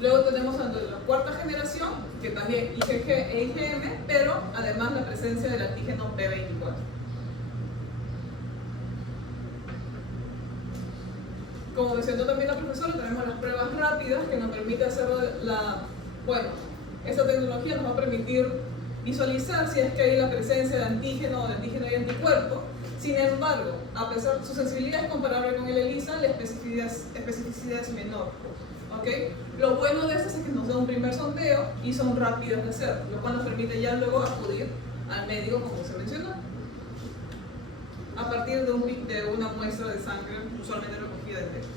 Luego tenemos los de la cuarta generación, que también IgG e IgM, pero además la presencia del antígeno P24. Como mencionó también la profesora, tenemos las pruebas rápidas que nos permiten hacer esta tecnología nos va a permitir visualizar si es que hay la presencia de antígeno y anticuerpo. Sin embargo, a pesar de su sensibilidad es comparable con el ELISA, la especificidad es menor. ¿Okay? Lo bueno de estas es que nos da un primer sondeo y son rápidas de hacer, lo cual nos permite ya luego acudir al médico, como se mencionó, a partir de una muestra de sangre usualmente recogida de pecho.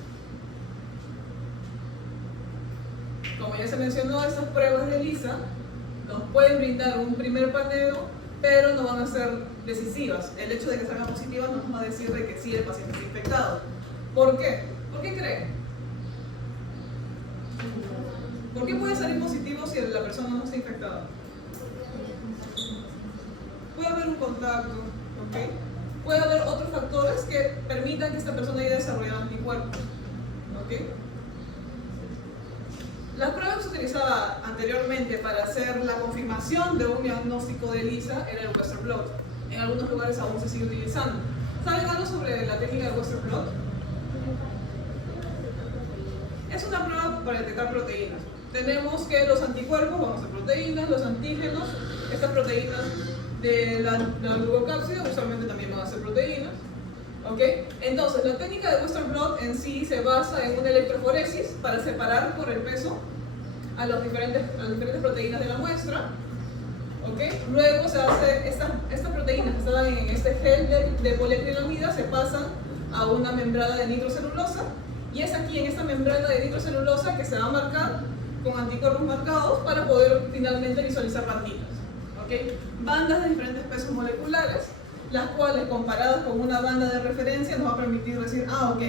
Como ya se mencionó, estas pruebas de ELISA nos pueden brindar un primer paneo, pero no van a ser decisivas. El hecho de que salgan positivas no nos va a decir de que sí el paciente está infectado. ¿Por qué? ¿Por qué creen? ¿Por qué puede salir positivo si la persona no está infectada? Puede haber un contacto, ¿ok? Puede haber otros factores que permitan que esta persona haya desarrollado anticuerpos, ¿ok? La prueba que se utilizaba anteriormente para hacer la confirmación de un diagnóstico de ELISA era el Western blot. En algunos lugares aún se sigue utilizando. ¿Saben algo sobre la técnica del Western blot? Es una prueba para detectar proteínas. Tenemos que los anticuerpos van a ser proteínas, los antígenos, estas proteínas de la glucocápsida usualmente también van a ser proteínas. ¿Okay? Entonces, la técnica de Western blot en sí se basa en una electroforesis para separar por el peso a las diferentes proteínas de la muestra. ¿Okay? Luego se hace, estas proteínas que estaban en este gel de poliacrilamida se pasan a una membrana de nitrocelulosa, y es aquí en esta membrana de nitrocelulosa que se va a marcar con anticuerpos marcados para poder finalmente visualizar banditas. ¿Okay? Bandas de diferentes pesos moleculares, las cuales comparadas con una banda de referencia nos va a permitir decir, ok,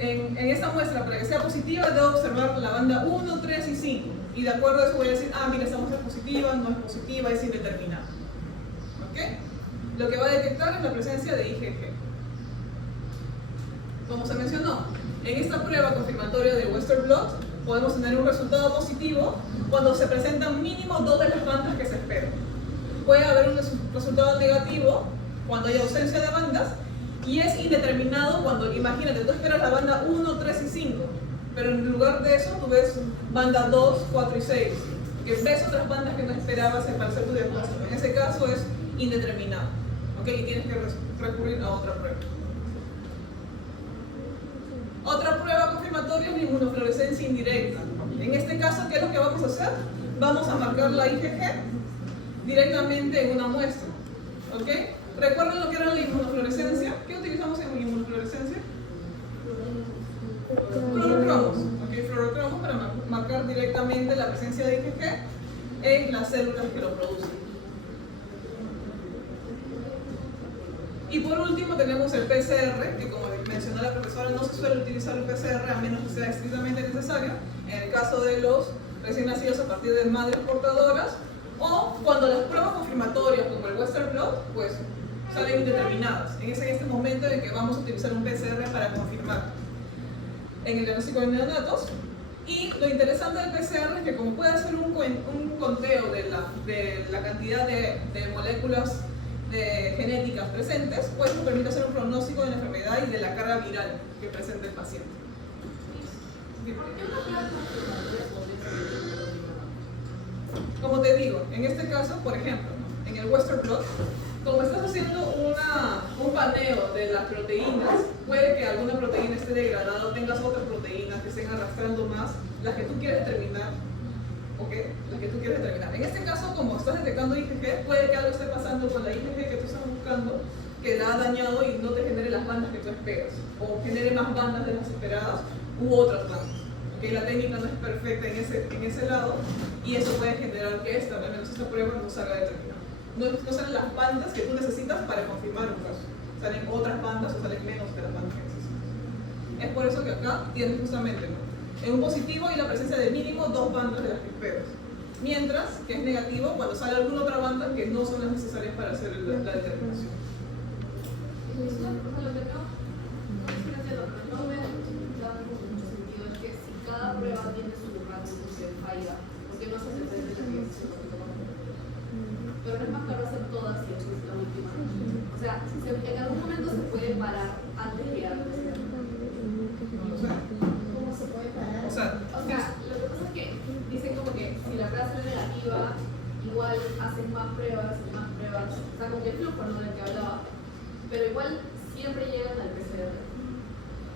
en esta muestra para que sea positiva debo observar la banda 1, 3 y 5, y de acuerdo a eso voy a decir, mira, esta muestra es positiva, no es positiva, es indeterminada. ¿Okay? Lo que va a detectar es la presencia de IgG. Como se mencionó, en esta prueba confirmatoria de Western blot podemos tener un resultado positivo cuando se presentan mínimo 2 de las bandas que se esperan. Puede haber un resultado negativo cuando hay ausencia de bandas, y es indeterminado cuando, imagínate, tú esperas la banda 1, 3 y 5, pero en lugar de eso tú ves banda 2, 4 y 6, que ves otras bandas que no esperabas para hacer tu diagnóstico. En ese caso es indeterminado, ¿ok? Y tienes que recurrir a otra prueba. Otra prueba confirmatoria es la inmunofluorescencia indirecta. En este caso, ¿qué es lo que vamos a hacer? Vamos a marcar la IgG directamente en una muestra. ¿Ok? ¿Recuerdan lo que era la inmunofluorescencia? ¿Qué utilizamos en inmunofluorescencia? Fluorocromos. ¿Ok? Fluorocromos para marcar directamente la presencia de IgG en las células que lo producen. Y por último tenemos el PCR, que como mencionó la profesora, no se suele utilizar el PCR a menos que sea estrictamente necesario, en el caso de los recién nacidos a partir de madres portadoras, o cuando las pruebas confirmatorias como el Western blot pues salen indeterminadas. En este momento en que vamos a utilizar un PCR para confirmar en el diagnóstico de neonatos. Y lo interesante del PCR es que como puede hacer un conteo de la cantidad de moléculas genéticas presentes, pues nos permite hacer un pronóstico de la enfermedad y de la carga viral que presenta el paciente. Como te digo, en este caso, por ejemplo, en el Western blot, como estás haciendo un paneo de las proteínas, puede que alguna proteína esté degradada o tengas otras proteínas que estén arrastrando más las que tú quieres determinar. ¿Ok? Las que tú quieres determinar. En este caso, como estás detectando IgG, puede que algo esté pasando con la IgG que tú estás buscando, que la ha dañado y no te genere las bandas que tú esperas, o genere más bandas de las esperadas u otras bandas. ¿Ok? La técnica no es perfecta en ese lado y eso puede generar que al menos esta prueba no salga determinada. No salen las bandas que tú necesitas para confirmar un caso. Salen otras bandas o salen menos de las bandas que necesitas. Es por eso que acá tienes justamente, ¿no?, en un positivo hay la presencia de mínimo 2 bandas de las que esperas. Mientras que es negativo cuando sale alguna otra banda que no son las necesarias para hacer la determinación. Lo que no me da mucho sentido es que si cada prueba tiene su rango de falla, porque no se depende de la que se lo que tomamos. Pero no es más caro hacer todas y es la última. O sea, en algún momento se puede parar antes de llegar a la necesidad. No lo sé. ¿Cómo se puede parar? O sea, lo que pasa es que dicen como que si la prueba sale negativa, igual hacen más pruebas y más pruebas. O sea, como que el flujo, ¿no?, del que hablaba. Pero igual siempre llegan al PCR.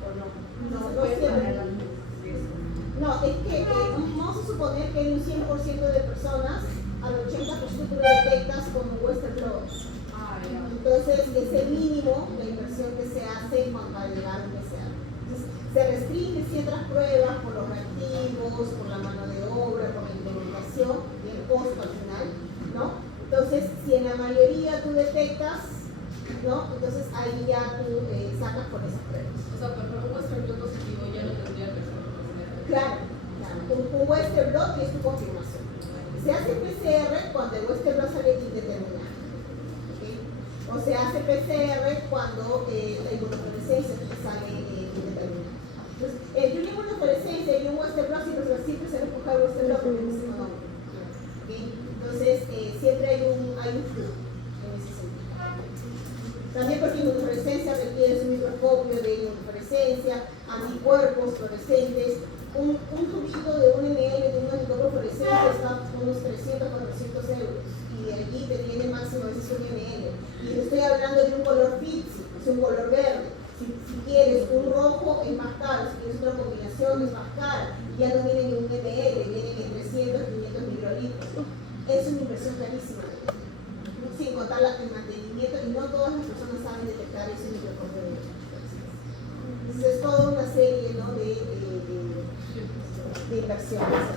¿O no? No se puede parar antes de eso. No, es que vamos a suponer que hay un 100% de personas, al 80% lo detectas como Western blot. Ah, ya. Entonces, es el mínimo la inversión que se hace para llegar a un PCR. Entonces, se restringen ciertas pruebas por los reactivos, por la mano de obra, por la implementación y el costo al final, ¿no? Entonces, si en la mayoría tú detectas, ¿no?, entonces ahí ya tú sacas por esas pruebas. O sea, pero un Western blot positivo ya no tendría que ser PCR. Claro, claro. Un Western blot es tu confirmación. Se hace PCR cuando el Western blot sale indeterminado. ¿Okay? O se hace PCR cuando la inmunofluorescencia sale indeterminada. Entonces, yo una inmunofluorescencia y un Western blot siempre se recoge el Western blot porque es económico. ¿Okay? Entonces, siempre hay un flujo en ese sentido. También porque inmunofluorescencia requiere un microscopio de inmunofluorescencia, anticuerpos fluorescentes. Un tubito de 1 ml de un anticuerpo fluorescente está unos 300 o 400 euros y allí te tiene máximo a veces 1 ml. Y te estoy hablando de un color pixie, es un color verde. Si quieres un rojo es más caro, si quieres otra combinación es más cara. Ya no vienen en 1 ml, vienen en 300, 500 microlitros. Es una inversión carísima, sin contar el mantenimiento, y no todas las personas saben detectar ese microscopio de fluorescencia. Entonces es toda una serie, ¿no?, de inversiones.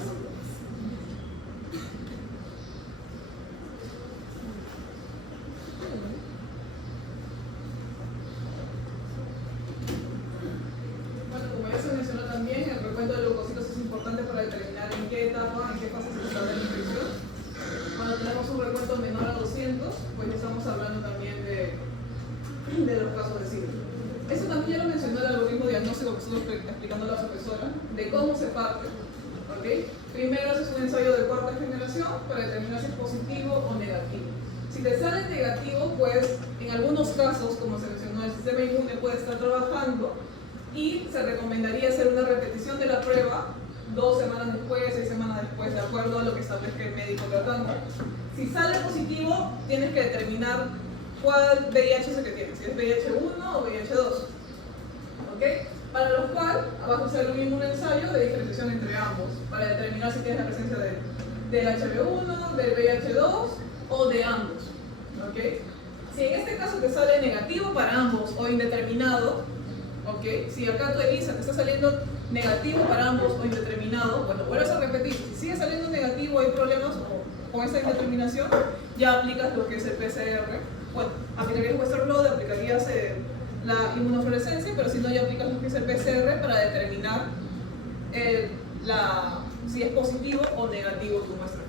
bueno, como ya se mencionó también, el recuento de leucocitos es importante para determinar en qué etapa, en qué fase se está la infección. Cuando tenemos un recuento menor a 200, pues estamos hablando también de los casos de SIDA. Eso también ya lo mencionó el algoritmo diagnóstico que estuvo explicando la profesora, de cómo se parte. ¿Okay? Primero haces un ensayo de 4ª generación para determinar si es positivo o negativo. Si te sale negativo, pues en algunos casos, como se mencionó, el sistema inmune puede estar trabajando y se recomendaría hacer una repetición de la prueba 2 semanas después, 6 semanas después, de acuerdo a lo que establezca el médico tratando. Si sale positivo, tienes que determinar cuál VIH es el que tienes, si es VIH1 o VIH2. ¿Okay? Para lo cual vas a hacer un inmunensayo de diferenciación entre ambos, para determinar si tienes la presencia del HB1, del VIH2 o de ambos. ¿Okay? Si en este caso te sale negativo para ambos o indeterminado, ¿okay?, si acá tu ELISA te está saliendo negativo para ambos o indeterminado, bueno, vuelves a repetir. Si sigue saliendo negativo, hay problemas con esa indeterminación, ya aplicas lo que es el PCR. Bueno, aplicarías Western blot, aplicarías la inmunofluorescencia, pero si no, ya aplicas lo que es el PCR para determinar si es positivo o negativo tu muestra.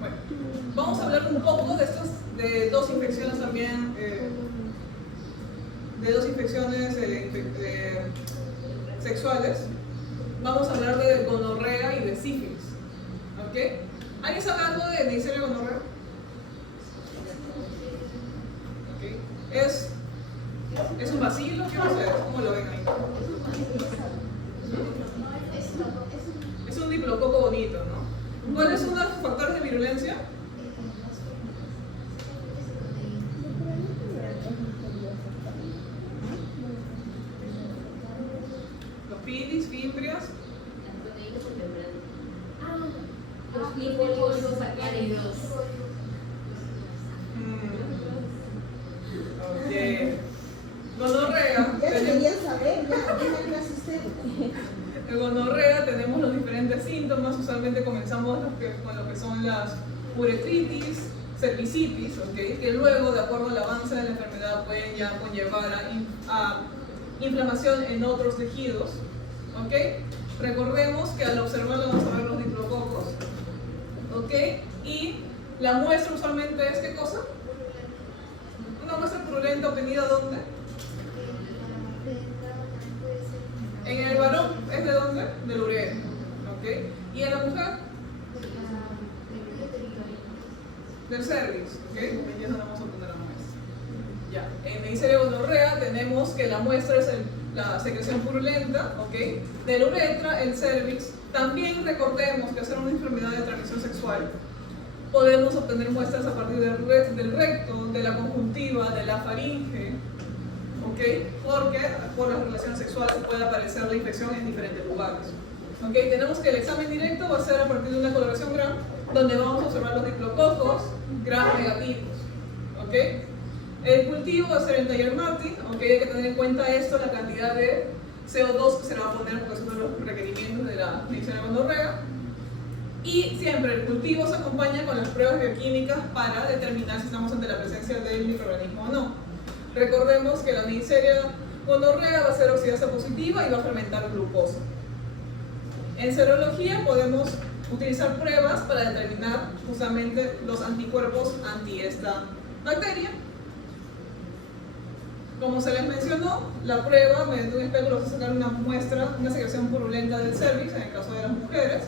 Bueno, vamos a hablar un poco de 2 infecciones también, de 2 infecciones sexuales. Vamos a hablar de gonorrea y de sífilis. ¿Ok? ¿Alguien sabe algo de Neisseria gonorrea? ¿Ok? ¿Es un vacilo? ¿Qué va a ser? ¿Cómo lo ven ahí? Es turbulencia? Los PIDIs, fimbrias. Los líquidos sacáridos. Ok. Gonorrea. Ya deberían saber, ya clase usted. En gonorrea tenemos los diferentes síntomas. Usualmente comenzamos con lo que son las uretritis, cervicitis, ¿okay? Que luego, de acuerdo al avance de la enfermedad, pueden ya conllevar a inflamación en otros tejidos. ¿Okay? Recordemos que al observarlo vamos a ver los diplococos. ¿Okay? Y la muestra usualmente es, ¿qué cosa? Una muestra purulenta obtenida ¿dónde? En el varón, ¿es de dónde? Del uretra. ¿Okay? Y en la mujer, del cervix. ¿Okay? Ya no vamos a obtener la muestra. Ya. En Neisseria gonorrea tenemos que la muestra es la secreción purulenta, ¿okay? Del uretra, el cervix. También recordemos que hacer una enfermedad de transmisión sexual podemos obtener muestras a partir del recto, de la conjuntiva, de la faringe, ¿okay? Porque por las relaciones sexuales puede aparecer la infección en diferentes lugares. ¿Okay? Tenemos que el examen directo va a ser a partir de una coloración Gram, donde vamos a observar los diplococos Gram negativos. ¿Okay? El cultivo va a ser en Taylor-Martin. ¿Okay? Hay que tener en cuenta esto, la cantidad de CO2 que se le va a poner, porque es uno de los requerimientos de la Neisseria gonorrea. Y siempre el cultivo se acompaña con las pruebas bioquímicas para determinar si estamos ante la presencia del microorganismo o no. Recordemos que la Neisseria gonorrea va a ser oxidasa positiva y va a fermentar glucosa. En serología podemos utilizar pruebas para determinar justamente los anticuerpos anti esta bacteria. Como se les mencionó, la prueba mediante un espéculo va a sacar una muestra, una secreción purulenta del cervix en el caso de las mujeres.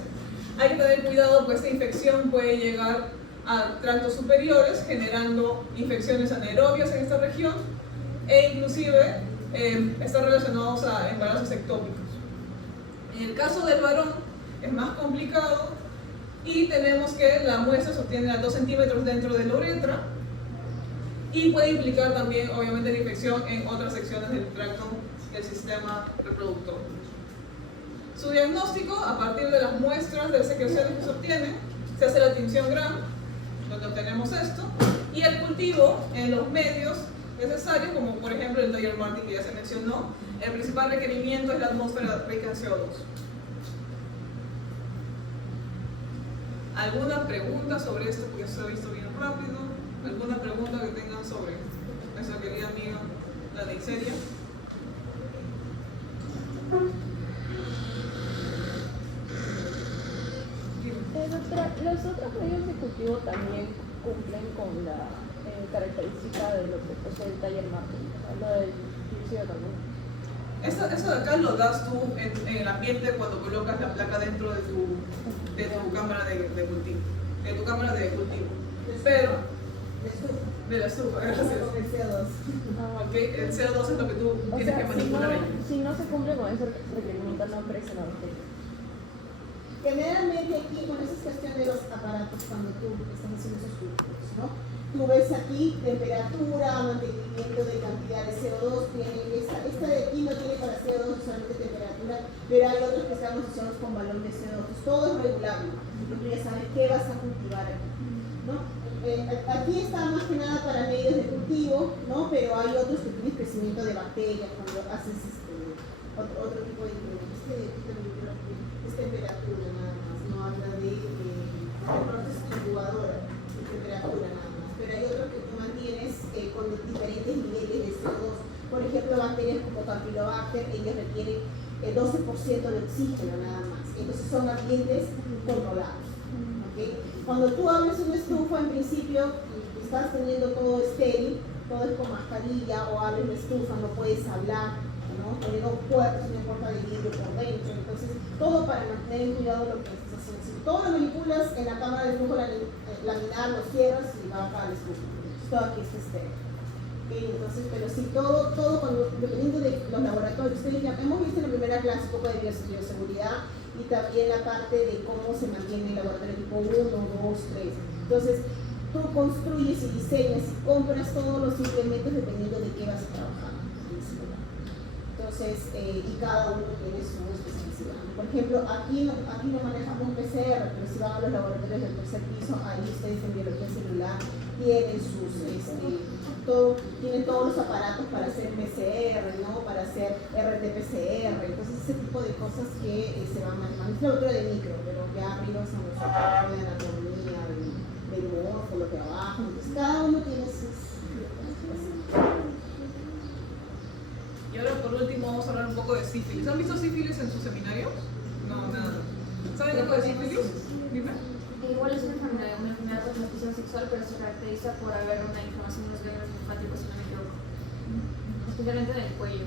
Hay que tener cuidado, pues esta infección puede llegar a tractos superiores, generando infecciones anaerobias en esta región e inclusive están relacionados a embarazos ectópicos. En el caso del varón es más complicado y tenemos que la muestra se obtiene a 2 centímetros dentro de la uretra y puede implicar también, obviamente, la infección en otras secciones del tracto del sistema reproductor. Su diagnóstico, a partir de las muestras de secreciones que se obtienen, se hace la tinción Gram, donde obtenemos esto, y el cultivo en los medios necesarios, como por ejemplo el Taylor-Martin que ya se mencionó. El principal requerimiento es la atmósfera rica en CO2. ¿Alguna pregunta sobre esto? Porque se ha visto bien rápido. ¿Alguna pregunta que tengan sobre nuestra querida amiga, la Neisseria? Doctora, ¿los otros medios de cultivo también cumplen con la característica de lo que posee el Taylor-Martin? Lo del inicio también. Eso de acá lo das tú en el ambiente cuando colocas la placa dentro de tu cámara de cultivo. De tu cámara de cultivo. Pero, de la estufa, gracias. El CO2. Okay, el CO2 es lo que tú tienes que manipular ahí. Si no se cumple con ese requerimiento, no aparece la bacteria. Generalmente aquí, bueno, esa es cuestión de los aparatos cuando tú estás haciendo esos cultivos, ¿no? Tú ves aquí temperatura, mantenimiento de cantidad de CO2, esta de aquí no tiene para CO2 solamente temperatura, pero hay otros que están asociados con valor de CO2, todo es regulable, tú ya sabes qué vas a cultivar aquí, ¿no? Aquí está más que nada para medios de cultivo, ¿no? Pero hay otros que tienen crecimiento de bacterias cuando haces otro tipo de es temperatura nada más, no habla de proceso de incubadora, de temperatura nada más. Pero hay otros que tú mantienes con diferentes niveles de CO2. Por ejemplo, bacterias como Campylobacter, ellos requieren 12% de oxígeno nada más. Entonces son ambientes controlados. ¿Okay? Cuando tú abres una estufa, en principio estás teniendo todo estéril, todo es con mascarilla, o abres la estufa, no puedes hablar, ¿no? Teniendo puertas, una puerta de vidrio por dentro. Entonces, todo para mantener en cuidado lo que estás haciendo. Si todo lo manipulas en la cámara de flujo laminar, lo cierras y va para la estufa. Todo aquí está estéril. Entonces, pero sí, todo cuando, dependiendo de los laboratorios, ustedes ya hemos visto en la primera clase un poco de bioseguridad y también la parte de cómo se mantiene el laboratorio tipo 1, 2, 3. Entonces, tú construyes y diseñas y compras todos los implementos dependiendo de qué vas a trabajar. Entonces, y cada uno tiene su especificidad. Por ejemplo, aquí no manejamos PCR, pero si van a los laboratorios del tercer piso, ahí ustedes en biología celular tienen tienen todos los aparatos para hacer PCR, ¿no? Para hacer RT-PCR, entonces ese tipo de cosas que se van manejando. Es la altura de micro, pero ya arriba son los aparatos de anatomía, del morfo, lo de abajo, entonces cada uno tiene sus... Y ahora por último vamos a hablar un poco de sífilis. ¿Han visto sífilis en sus seminarios? No, nada. ¿Saben algo de sífilis? Dime. Igual es una enfermedad de transmisión sexual, pero se caracteriza por haber una inflamación en los ganglios linfáticos, si no me equivoco. Especialmente en el cuello.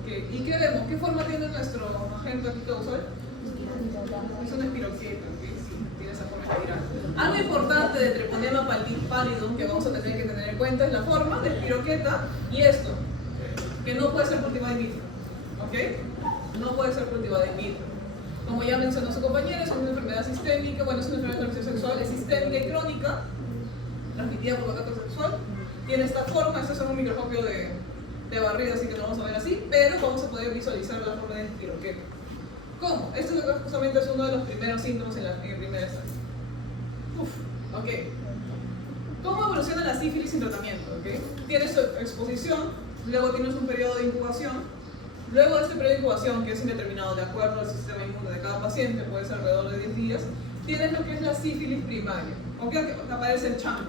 Okay. ¿Y qué vemos? ¿Qué forma tiene nuestro agente aquí causal? Es una espiroqueta, ¿okay? Sí, tiene esa forma espiral. Algo importante de Treponema pallidum que vamos a tener que tener en cuenta es la forma de espiroqueta y esto, que no puede ser cultivada in vitro, ¿ok? No puede ser cultivada in vitro. Como ya mencionó su compañera, es una enfermedad sistémica, bueno, es una enfermedad de transmisión sexual, es sistémica y crónica, transmitida por contacto sexual. Tiene esta forma, esto es un microscopio de barriga, así que lo vamos a ver así, pero vamos a poder visualizar la forma de espiroqueta. ¿Cómo? Esto justamente es uno de los primeros síntomas en el primer estadio. Ok. ¿Cómo evoluciona la sífilis sin tratamiento? ¿Okay? Tienes su exposición, luego tienes un periodo de incubación. Luego de este periodo de incubación, que es indeterminado de acuerdo al sistema inmune de cada paciente, puede ser alrededor de 10 días, tienes lo que es la sífilis primaria. ¿Ok? Que aparece el chancro.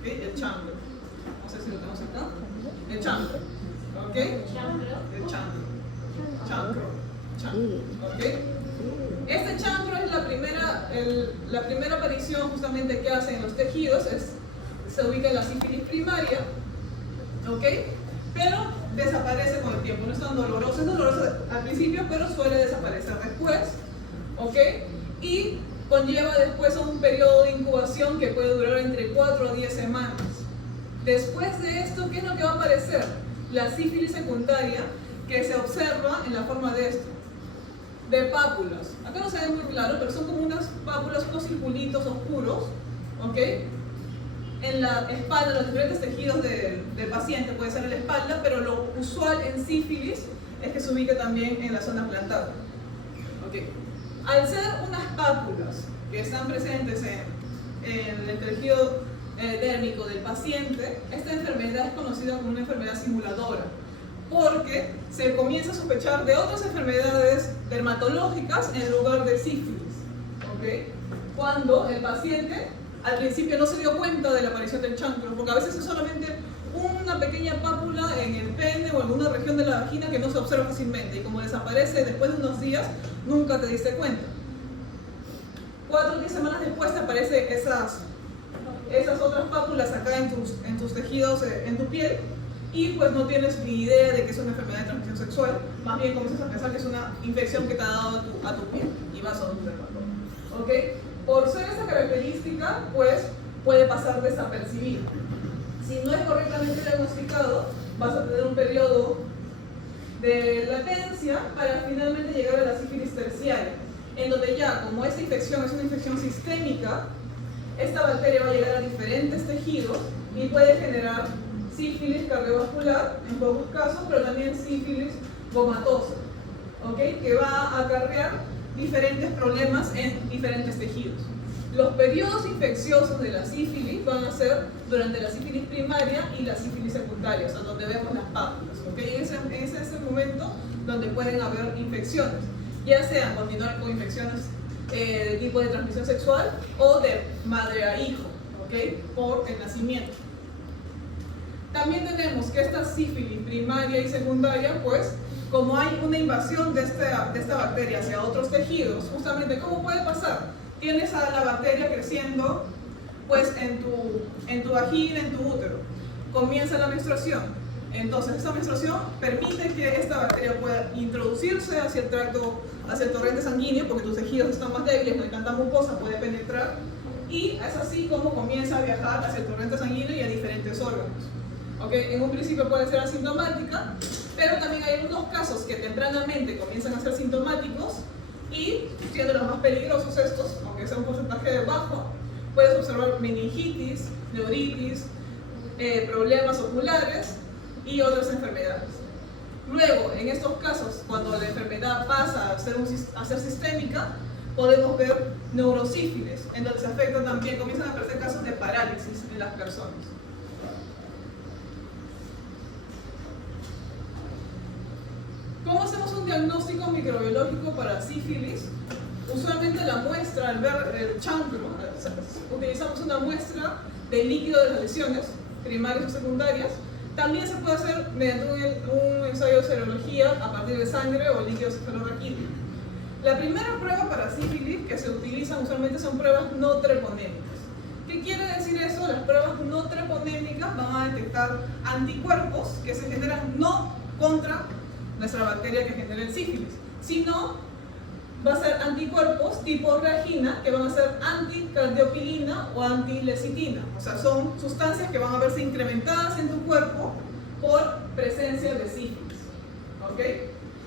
¿Ok? El chancro. No sé si lo tenemos acá. El chancro. ¿Ok? El chancro. Chancro. ¿Ok? Este chancro es la primera aparición justamente que hace en los tejidos, se ubica en la sífilis primaria. ¿Ok? Pero desaparece con el tiempo, no es tan doloroso, es doloroso al principio, pero suele desaparecer después, ¿ok? Y conlleva después a un periodo de incubación que puede durar entre 4 a 10 semanas. Después de esto, ¿qué es lo que va a aparecer? La sífilis secundaria, que se observa en la forma de esto, de pápulas. Acá no se ve muy claro, pero son como unas pápulas, unos circulitos oscuros, ¿ok? En la espalda, los diferentes tejidos del paciente, puede ser en la espalda, pero lo usual en sífilis es que se ubique también en la zona plantar. Okay. Al ser unas pápulas que están presentes en el tejido dérmico del paciente, esta enfermedad es conocida como una enfermedad simuladora, porque se comienza a sospechar de otras enfermedades dermatológicas en lugar de sífilis. Okay. Cuando el paciente al principio no se dio cuenta de la aparición del chancro, porque a veces es solamente una pequeña pápula en el pene o en alguna región de la vagina que no se observa fácilmente, y como desaparece después de unos días, nunca te diste cuenta. 4 o 10 semanas después te aparecen esas otras pápulas acá en tus tejidos, en tu piel, y pues no tienes ni idea de que es una enfermedad de transmisión sexual, más bien comienzas a pensar que es una infección que te ha dado a tu piel, y vas a un dermatólogo. ¿Ok? Por ser esta característica, pues puede pasar desapercibida. Si no es correctamente diagnosticado, vas a tener un periodo de latencia para finalmente llegar a la sífilis terciaria, en donde ya, como esta infección es una infección sistémica, esta bacteria va a llegar a diferentes tejidos y puede generar sífilis cardiovascular en pocos casos, pero también sífilis gomatosa, ¿okay? Que va a acarrear diferentes problemas en diferentes tejidos. Los periodos infecciosos de la sífilis van a ser durante la sífilis primaria y la sífilis secundaria, o sea, donde vemos las pápulas, ¿okay? Ese es el momento donde pueden haber infecciones, ya sean continuar con infecciones de tipo de transmisión sexual o de madre a hijo, ¿okay? Por el nacimiento. También tenemos que esta sífilis primaria y secundaria, pues, como hay una invasión de esta bacteria hacia otros tejidos, justamente, ¿cómo puede pasar? Tienes a la bacteria creciendo, pues, en tu vagina, en tu útero. Comienza la menstruación. Entonces, esta menstruación permite que esta bacteria pueda introducirse hacia el torrente sanguíneo, porque tus tejidos están más débiles, no hay tanta mucosa, puede penetrar. Y es así como comienza a viajar hacia el torrente sanguíneo y a diferentes órganos. ¿Okay? En un principio puede ser asintomática, pero también hay algunos casos que tempranamente comienzan a ser sintomáticos y, siendo los más peligrosos estos, aunque sea un porcentaje bajo, puedes observar meningitis, neuritis, problemas oculares y otras enfermedades. Luego, en estos casos, cuando la enfermedad pasa a ser sistémica, podemos ver neurosífilis, en donde se afecta también, comienzan a aparecer casos de parálisis en las personas. ¿Cómo hacemos un diagnóstico microbiológico para sífilis? Usualmente la muestra, al ver el chancro, utilizamos una muestra del líquido de las lesiones, primarias o secundarias. También se puede hacer mediante un ensayo de serología a partir de sangre o líquido cefalorraquídeo. La primera prueba para sífilis que se utilizan usualmente son pruebas no treponémicas. ¿Qué quiere decir eso? Las pruebas no treponémicas van a detectar anticuerpos que se generan no contra nuestra bacteria que genera el sífilis, sino va a ser anticuerpos tipo reagina que van a ser anticardiopilina o antilecitina. O sea, son sustancias que van a verse incrementadas en tu cuerpo por presencia de sífilis. ¿Ok?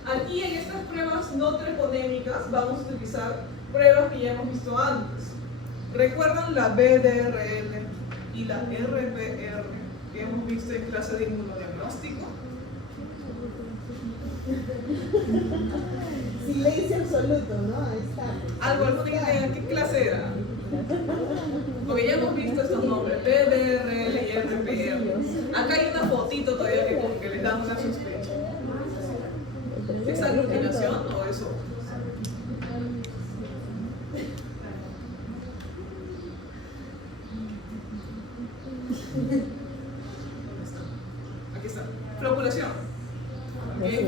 Aquí en estas pruebas no treponémicas vamos a utilizar pruebas que ya hemos visto antes. ¿Recuerdan la BDRL y la RPR que hemos visto en clase de inmunodiagnóstico? Silencio absoluto, ¿no? Ahí está. Algo que tengan, ¿qué clase era? Porque ya hemos visto estos nombres, BDRL y RPR. Acá hay una fotito todavía que como que les da una sospecha. ¿Es aglutinación o eso? Aquí está. Floculación.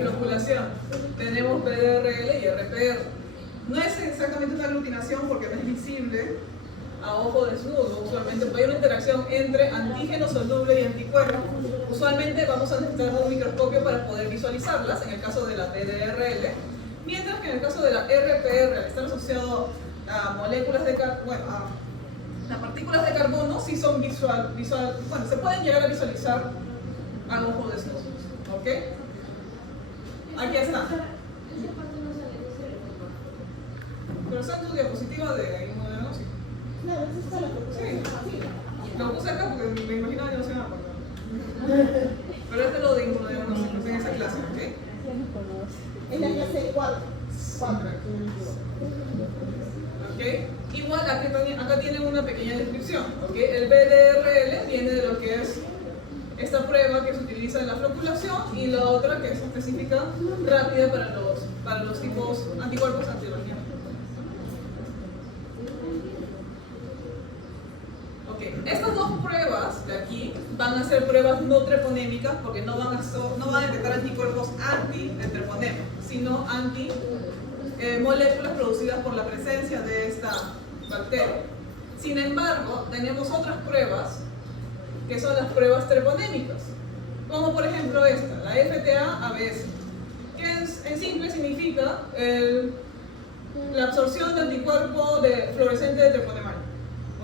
Floculación. Tenemos BDRL y RPR. No es exactamente una aglutinación porque no es visible a ojo desnudo, usualmente, porque hay una interacción entre antígeno soluble y anticuerpo. Usualmente vamos a necesitar un microscopio para poder visualizarlas, en el caso de la BDRL, mientras que en el caso de la RPR, al estar asociado a moléculas de a las partículas de carbono, sí son bueno, se pueden llegar a visualizar a ojo desnudo. ¿Ok? Aquí está. Pero está en tu diapositiva de inmunodiagnóstico. Claro, eso está la Sí. sí. Lo puse acá porque me imaginaba que no se iba a acordar. Pero es de lo de inmunodiagnóstico, en esa clase, ¿ok? Es la clase 4. ¿Ok? Igual acá tienen una pequeña descripción, ¿ok? El BDRL viene de lo que es esta prueba que se utiliza en la floculación y la otra que es específica, rápida para los tipos anticuerpos antireactivos. Estas dos pruebas de aquí van a ser pruebas no treponémicas porque no van a detectar anticuerpos anti-treponema, sino anti moléculas producidas por la presencia de esta bacteria. Sin embargo, tenemos otras pruebas que son las pruebas treponémicas, como por ejemplo esta, la FTA-ABS, que en simple significa la absorción de anticuerpo fluorescente de treponemal.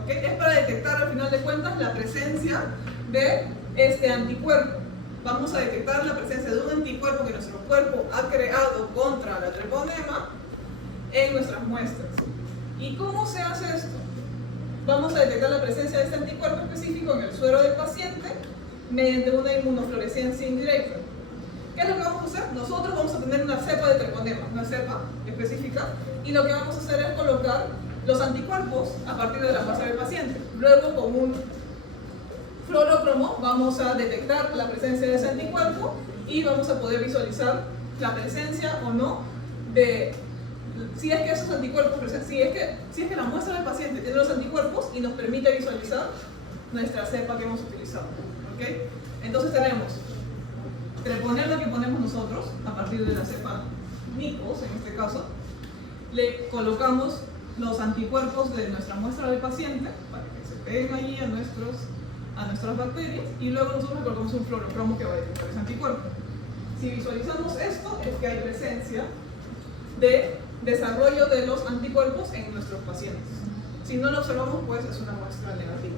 ¿Okay? Es para detectar al final de cuentas la presencia de este anticuerpo. Vamos a detectar la presencia de un anticuerpo que nuestro cuerpo ha creado contra la treponema en nuestras muestras. ¿Y cómo se hace esto? Vamos a detectar la presencia de este anticuerpo específico en el suero del paciente mediante una inmunofluorescencia indirecta. ¿Qué es lo que vamos a hacer? Nosotros vamos a tener una cepa de treponema, una cepa específica, y lo que vamos a hacer es colocar los anticuerpos a partir de la muestra del paciente. Luego, con un fluorocromo, vamos a detectar la presencia de ese anticuerpo y vamos a poder visualizar la presencia o no de si es que esos anticuerpos, si es que la muestra del paciente tiene los anticuerpos y nos permite visualizar nuestra cepa que hemos utilizado. ¿Okay? Entonces tenemos treponema que ponemos nosotros a partir de la cepa MICOS, en este caso, le colocamos los anticuerpos de nuestra muestra del paciente para que se peguen allí a nuestras bacterias y luego nosotros le colocamos un fluorocromo que va a detectar ese anticuerpo. Si visualizamos esto, es que hay presencia de desarrollo de los anticuerpos en nuestros pacientes. Si no lo observamos, pues es una muestra negativa.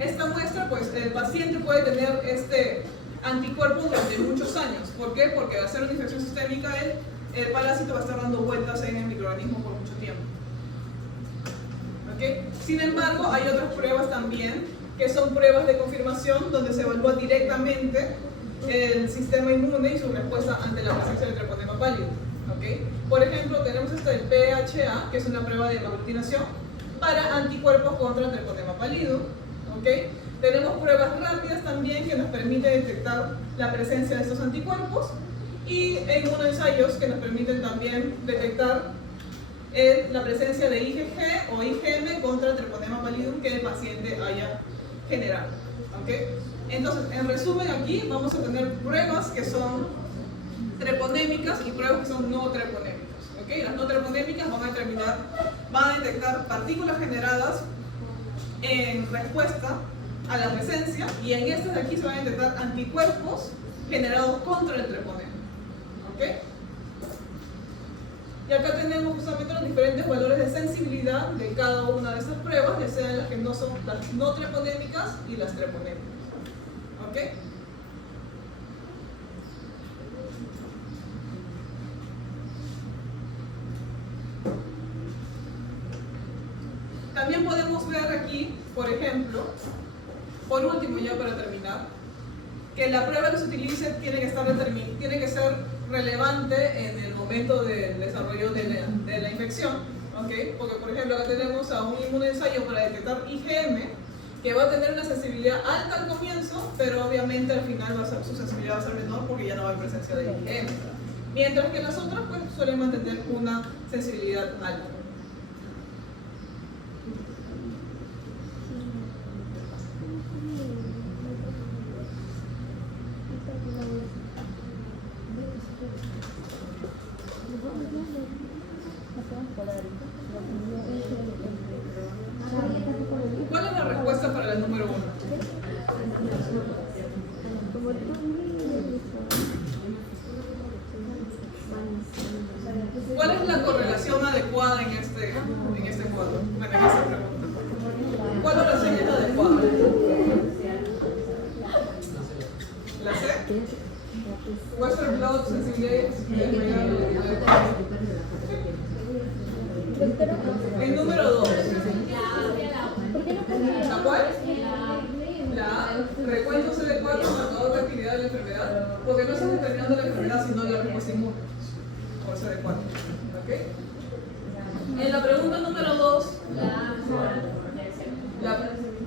esta muestra, pues el paciente puede tener este anticuerpo durante muchos años. ¿Por qué? Porque al hacer una infección sistémica, el parásito va a estar dando vueltas en el microorganismo por mucho tiempo. ¿Okay? Sin embargo, hay otras pruebas también, que son pruebas de confirmación, donde se evalúa directamente el sistema inmune y su respuesta ante la presencia del treponema pálido. ¿Okay? Por ejemplo, tenemos el PHA, que es una prueba de aglutinación para anticuerpos contra el treponema pálido. ¿Okay? Tenemos pruebas rápidas también que nos permiten detectar la presencia de estos anticuerpos y inmunoensayos que nos permiten también detectar la presencia de IgG o IgM contra el treponema pallidum que el paciente haya generado. ¿Okay? Entonces, en resumen, aquí vamos a tener pruebas que son treponémicas y pruebas que son no treponémicas. ¿Okay? Las no treponémicas van a detectar partículas generadas en respuesta a la presencia, y en estas de aquí se van a detectar anticuerpos generados contra el treponema. ¿Okay? Y acá tenemos justamente los diferentes valores de sensibilidad de cada una de estas pruebas, ya sean las que no son las no treponémicas y las treponémicas. ¿Okay? También podemos ver aquí, por ejemplo, por último, ya para terminar, que la prueba que se utilice tiene que ser relevante en el momento del desarrollo de la infección. ¿Okay? Porque, por ejemplo, acá tenemos a un inmunoensayo para detectar IgM, que va a tener una sensibilidad alta al comienzo, pero obviamente al final su sensibilidad va a ser menor porque ya no va a haber presencia de IgM. Mientras que las otras pues, suelen mantener una sensibilidad alta. ¿Cuál es la respuesta para la número 1? ¿Cuál es la correlación adecuada en este cuadro? Bueno, en esta pregunta. ¿Cuál correlación es la adecuada? ¿La C? Western blot, sensibilidad y accesibilidad mayor. El número 2. ¿La cuál? La recuento CD4, marcador de actividad de la enfermedad, porque no estás determinando la enfermedad sino la respuesta inmune por CD4. ¿Okay? En la pregunta número 2,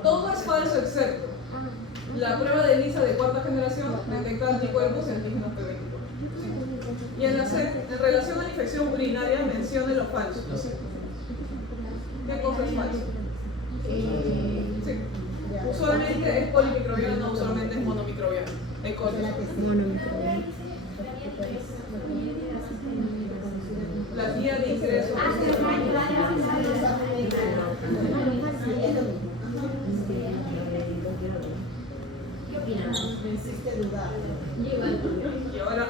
todo es falso excepto la prueba de ELISA de cuarta generación detecta anticuerpos en antígenos P24. Y en la C, en relación a la infección urinaria, mencione lo falso. ¿Qué cosa es falso? Sí. Usualmente es polimicrobiano, no usualmente es monomicrobiano. Hay cosas. Monomicrobiano. La guía de ingreso. Me hiciste dudar. Y ahora,